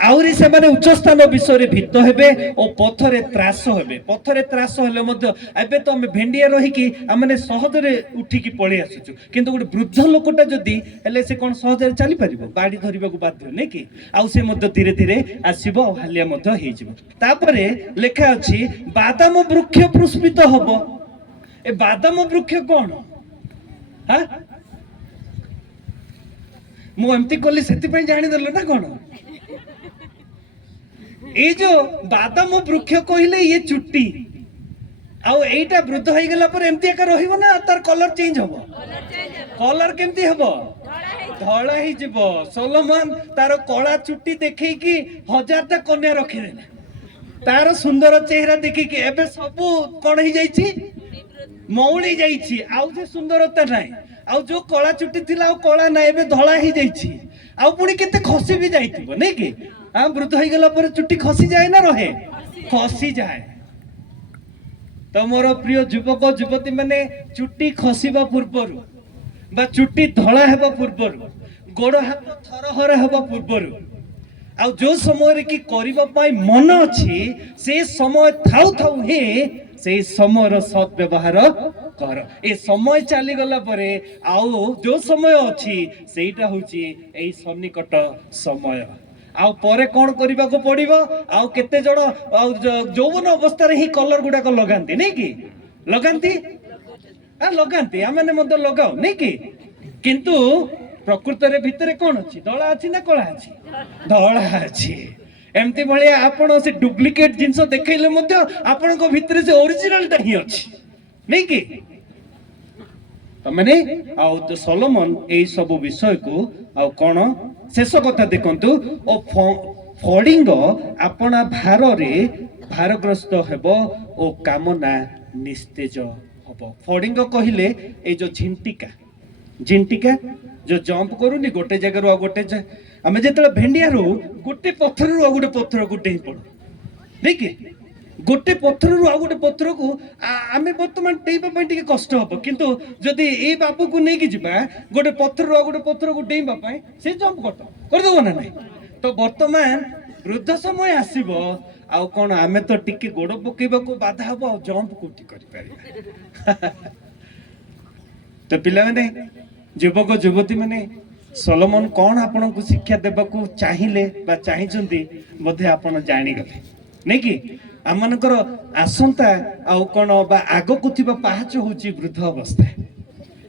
ଆହୁରି ସେମାନେ ଉଚ୍ଚ ସ୍ଥାନ ବିଷୟରେ ଭୀତ ହେବେ ଓ ପଥରେ ତ୍ରାସ ହେବେ। ପଥରେ ତ୍ରାସ ହେଲେ ମଧ୍ୟ, ଏବେ ତ ଆମେ ଭେଣ୍ଡିଆ ରହିକି ଆମେ ସହଜରେ ଉଠିକି ପଳେଇ ଆସୁଛୁ, କିନ୍ତୁ ଗୋଟେ ବୃଦ୍ଧ ଲୋକଟା ଯଦି ହେଲେ ସେ କଣ ସହଜରେ ଚାଲିପାରିବ? ବାଡି ଧରିବାକୁ ବାଧ୍ୟ, ନାଇଁ କି? ଆଉ ସେ ମଧ୍ୟ ଧୀରେ ଧୀରେ ଆସିବ ଆଉ ହାଲିଆ ମଧ୍ୟ ହେଇଯିବ। ତାପରେ ଲେଖା ଅଛି ବାଦାମ ବୃକ୍ଷ ପୁଷ୍ପିତ ହବ। ଏ ବାଦାମ ବୃକ୍ଷ କଣ? ହାଁ, ମୁଁ ଏମିତି କଲି ସେଥିପାଇଁ ଜାଣିଦେଲ ନା କଣ? ଏଇ ଯୋଉ ବାଦାମ ବୃକ୍ଷ କହିଲେ ଇଏ ଚୁଟି, ଆଉ ଏଇଟା ବୃଦ୍ଧ ହେଇଗଲା ପରେ ଏମିତି ଏକା ରହିବ ନା ତାର କଲର ଚେଞ୍ଜ ହବ? କଲର କେମିତି ହବ? ଧଳା ହେଇଯିବ। ସଲୋମନ ତାର କଳା ଚୁଟି ଦେଖେଇକି 1000ଟା କନ୍ୟା ରଖିଦେଲେ। ତାର ସୁନ୍ଦର ଚେହେରା ଦେଖିକି ଏବେ ସବୁ କଣ ହେଇଯାଇଛି? ମଉଳି ଯାଇଛି। ଆଉ ସେ ସୁନ୍ଦରତା ନାହିଁ। ଆଉ ଯୋଉ କଳା ଚୁଟି ଥିଲା ଆଉ କଳା ନାହିଁ, ଏବେ ଧଳା ହେଇଯାଇଛି। ଆଉ ପୁଣି କେତେ ଖସି ବି ଯାଇଥିବ, ନାଇଁ କି? ବୃଦ୍ଧ ହେଇଗଲା ପରେ ଚୁଟି ଖସିଯାଏ ନା ରହେ? ଖସିଯାଏ। ତ ମୋର ପ୍ରିୟ ଯୁବକ ଯୁବତୀ ମାନେ, ଚୁଟି ଖସିବା ପୂର୍ବରୁ ବା ଚୁଟି ଧଳା ହେବା ପୂର୍ବରୁ, ଗୋଡ ହାତ ଥରହର ହେବା ପୂର୍ବରୁ, ଆଉ ଯୋଉ ସମୟରେ କି କରିବା ପାଇଁ ମନ ଅଛି, ସେ ସମୟ ଥାଉ ଥାଉ ହିଁ ସେଇ ସମୟର ସଦ୍ବ୍ୟବହାର କର। ଏ ସମୟ ଚାଲିଗଲା ପରେ ଆଉ ଯୋଉ ସମୟ ଅଛି ସେଇଟା ହଉଛି ଏଇ ସନ୍ନିକଟ ସମୟ। ଆଉ ପରେ କଣ କରିବାକୁ ପଡିବ? ଆଉ କେତେ ଜଣ ଆଉ ଯୌବନ ଅବସ୍ଥାରେ ହିଁ କଲର ଗୁଡାକ ଲଗାନ୍ତି, ନାଇଁ କି? ଲଗାନ୍ତି, ଲଗାନ୍ତି, ଆମେ ମଧ୍ୟ ଲଗାଉ, ନାଇଁ କି? କିନ୍ତୁ ପ୍ରକୃତରେ ଭିତରେ କଣ ଅଛି? ଧଳା ଅଛି ନା କଳା ଅଛି? ଧଳା ଅଛି। ଏମିତି ଭଳିଆ ଆପଣ ସେ ଡୁପ୍ଲିକେଟ ଜିନିଷ ଦେଖେଇଲେ ମଧ୍ୟ ଆପଣଙ୍କ ଭିତରେ ସେ ଓରିଜିନାଲଟା ହିଁ ଅଛି, ନାଇଁ କି? ମାନେ ଆଉ ସଲୋମନ ଏଇ ସବୁ ବିଷୟକୁ ଆଉ କଣ ଶେଷ କଥା ଦେଖନ୍ତୁ, ଓ ଫଡିଙ୍ଗ ଆପଣା ଭାରରେ ଭାରଗ୍ରସ୍ତ ହେବ ଓ କାମନା ନିସ୍ତେଜ ହବ। ଫଡିଙ୍ଗ କହିଲେ ଏଇ ଯୋଉ ଝିଣ୍ଟିକା, ଝିଣ୍ଟିକା ଯୋଉ ଜମ୍ପ କରୁନି ଗୋଟେ ଜାଗାରୁ ଆଉ ଗୋଟେ, ଆମେ ଯେତେବେଳେ ଭେଣ୍ଡିଆ ରହୁ ଗୋଟେ ପଥରରୁ ଆଉ ଗୋଟେ ପଥରକୁ ଡେଇଁ ପଡୁ, ନାଇଁ କି? ଗୋଟେ ପଥରରୁ ଆଉ ଗୋଟେ ପଥରକୁ ଆମେ ବର୍ତ୍ତମାନ ଡେଇବା ପାଇଁ ଟିକେ କଷ୍ଟ ହବ, କିନ୍ତୁ ଯଦି ଏଇ ବାବୁକୁ ନେଇକି ଯିବା ଗୋଟେ ପଥରରୁ ଆଉ ଗୋଟେ ପଥରକୁ ଡେଇବା ପାଇଁ, ସେ ଜମ୍ପ କରିଦବ ନା ନାଇଁ? ତ ବର୍ତ୍ତମାନ ବୃଦ୍ଧ ସମୟ ଆସିବ, ଆଉ କଣ ଆମେ ତ ଟିକେ ଗୋଡ ପକେଇବାକୁ ବାଧା ହବ, ଆଉ ଜମ୍ପ କୋଉଠି କରିପାରିବା? ତ ପିଲାମାନେ, ଯୁବକ ଯୁବତୀ ମାନେ, ସଲୋମନ କଣ ଆପଣଙ୍କୁ ଶିକ୍ଷା ଦେବାକୁ ଚାହିଁଲେ ବା ଚାହିଁଛନ୍ତି ବୋଧେ ଆପଣ ଜାଣିଗଲେ, ନାଇଁ କି? ଆମମାନଙ୍କର ଆସନ୍ତା ଆଉ କଣ ବା ଆଗକୁ ଥିବା ପାହାଚ ହଉଛି ବୃଦ୍ଧ ଅବସ୍ଥା।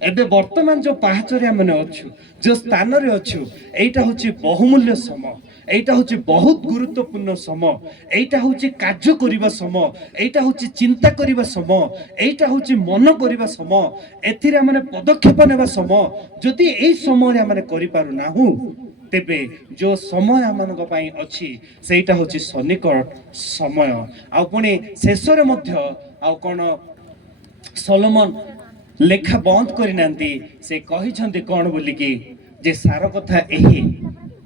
ଏବେ ବର୍ତ୍ତମାନ ଯୋଉ ପାହାଚରେ ଆମେ ଅଛୁ, ଯୋଉ ସ୍ଥାନରେ ଅଛୁ, ଏଇଟା ହଉଛି ବହୁମୂଲ୍ୟ ସମୟ, ଏଇଟା ହଉଛି ବହୁତ ଗୁରୁତ୍ୱପୂର୍ଣ୍ଣ ସମୟ, ଏଇଟା ହଉଛି କାର୍ଯ୍ୟ କରିବା ସମୟ, ଏଇଟା ହଉଛି ଚିନ୍ତା କରିବା ସମୟ, ଏଇଟା ହଉଛି ମନ କରିବା ସମୟ, ଏଥିରେ ଆମେ ପଦକ୍ଷେପ ନେବା ସମୟ। ଯଦି ଏଇ ସମୟରେ ଆମେ କରିପାରୁନାହୁଁ, ତେବେ ଯୋଉ ସମୟ ଆମମାନଙ୍କ ପାଇଁ ଅଛି ସେଇଟା ହଉଛି ସନ୍ନିକଟ ସମୟ। ଆଉ ପୁଣି ଶେଷରେ ମଧ୍ୟ ଆଉ କଣ ସଲୋମନ ଲେଖା ବନ୍ଦ କରିନାହାନ୍ତି, ସେ କହିଛନ୍ତି କଣ ବୋଲିକି, ଯେ ସାର କଥା ଏହି,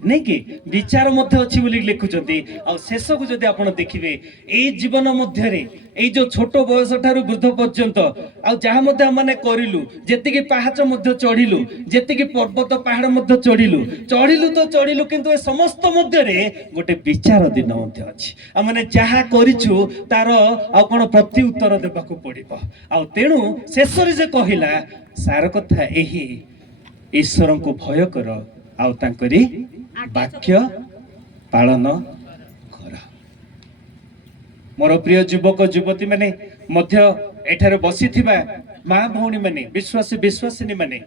ନାଇଁ କି? ବିଚାର ମଧ୍ୟ ଅଛି ବୋଲି ଲେଖୁଛନ୍ତି। ଆଉ ଶେଷକୁ ଯଦି ଆପଣ ଦେଖିବେ, ଏଇ ଜୀବନ ମଧ୍ୟରେ ଏଇ ଯୋଉ ଛୋଟ ବୟସ ଠାରୁ ବୃଦ୍ଧ ପର୍ଯ୍ୟନ୍ତ ଆଉ ଯାହା ମଧ୍ୟ ଆମେ କରିଲୁ, ଯେତିକି ପାହାଚ ମଧ୍ୟ ଚଢିଲୁ, ଯେତିକି ପର୍ବତ ପାହାଡ ମଧ୍ୟ ଚଢିଲୁ ତ ଚଢିଲୁ, କିନ୍ତୁ ଏ ସମସ୍ତ ମଧ୍ୟରେ ଗୋଟେ ବିଚାର ଦିନ ମଧ୍ୟ ଅଛି। ଆମେ ଯାହା କରିଛୁ ତାର ଆଉ କଣ ପ୍ରତି ଉତ୍ତର ଦେବାକୁ ପଡିବ। ଆଉ ତେଣୁ ଶେଷରେ ଯେ କହିଲା, ସାର କଥା ଏହି, ଈଶ୍ୱରଙ୍କୁ ଭୟ କର ଆଉ ତାଙ୍କରି ବାକ୍ୟ ପାଳନ କର। ମୋର ପ୍ରିୟ ଯୁବକ ଯୁବତୀ ମାନେ ମଧ୍ୟ, ଏଠାରେ ବସିଥିବା ମା ଭଉଣୀ ମାନେ, ବିଶ୍ୱାସୀ ବିଶ୍ୱାସିନୀ ମାନେ,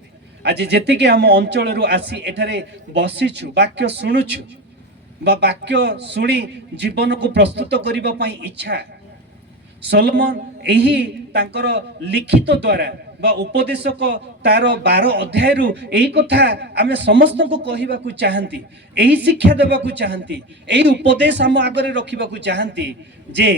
आज जेतिके आम अंचल आसी एठारे बसीछु वाक्य शुणुछु बा वाक्य शुणी जीवन को प्रस्तुत करने पाई इच्छा सोलोमन यही तांकर लिखित द्वारा बा उपदेशक तार 12 अध्याय रु यही कथा आमे समस्त को कहवा को चाहती यही शिक्षा देवा को चाहती यही उपदेश आम आगे रखा चाहती जे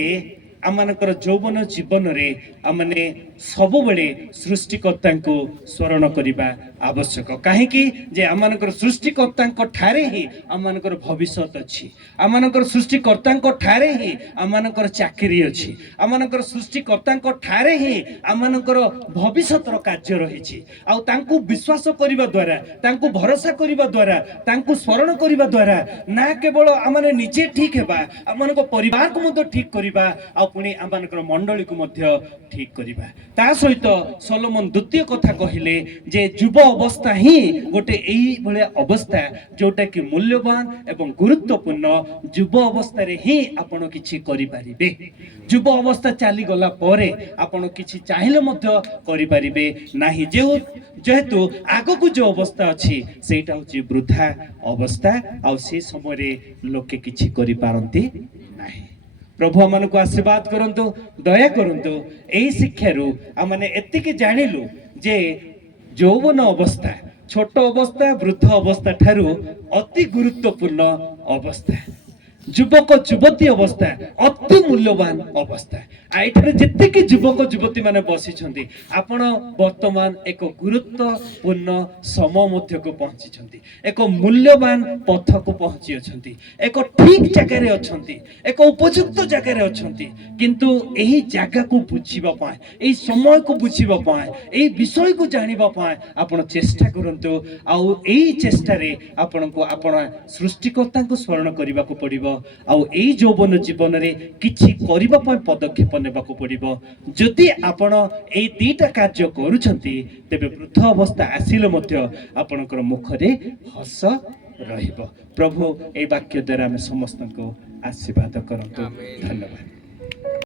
आमनकर यौवन जीवन रे आमने सब बेले सृष्टिकर्ता को स्मरण करने आवश्यक कहीं जे आमनकर सृष्टिकर्ता ठारे ही आमनकर भविष्यत अच्छी आमनकर सृष्टिकर्ता ठारे ही आमनकर चाकरी अच्छी आमनकर सृष्टिकर्ता ठारे ही आमनकर भविष्यतर कार्य रही आउ विश्वास करने द्वारा तांकु भरोसा करने द्वारा तांकु स्मरण करने द्वारा ना केवल आमने निजे ठीक है आम परिवार को मध्य ठीक करवा आ पुणी आमनकर मंडली को मध्य ठीक करवा ता सहित सोलोमन द्वितीय कथा कहले जे युव अवस्था ही गोटे यही भाया अवस्था जोटा कि मूल्यवान एवं गुरुत्वपूर्ण युव अवस्था रे ही आपण किछि करि परिबे युव अवस्था चली गला परे आपण किछि चाहिले मध्य करि परिबे नाही जेहेतु आगो को जो अवस्था अछि सेटा होछि वृद्धा अवस्था आ से समय रे लोके किछि करि पारंती नाही प्रभु आम को आशीर्वाद करंतु दया करंतु यही शिक्षारू आमने एतिके जानिलु जे यौवन अवस्था छोट अवस्था वृद्ध अवस्था ठारू अति गुरुत्वपूर्ण अवस्था युवक युवती अवस्था अति मूल्यवान अवस्था आइठारे जेतिके युवक युवती माने बसिछंती आपण वर्तमान एक गुरुत्वपूर्ण समय मध्य को पहुंची छंती एक मूल्यवान पथ को पहुंची अछंती एक ठीक जगह रे अछंती एक उपयुक्त जगह रे अछंती किंतु एही जगह को बुझिबा पाए एही समय को बुझिबा पाए एही विषय को जानिबा पाए आपण चेष्टा करंतु आउ एही चेष्टा रे आपण को आपण सृष्टिकर्ता को स्मरण करबा को पड़िबो आउ एही यौवन जीवन रे किछि करबा पाए पदक्षेप नेबाको पड़िबो जदि आपण एही दीटा कार्य करूछंती तेबे वृद्ध अवस्था आसिले मध्य आपणकर मुख रे हस रहिबो प्रभु एही वाक्य द्वारा हम समस्त को आशीर्वाद करंतु धन्यवाद।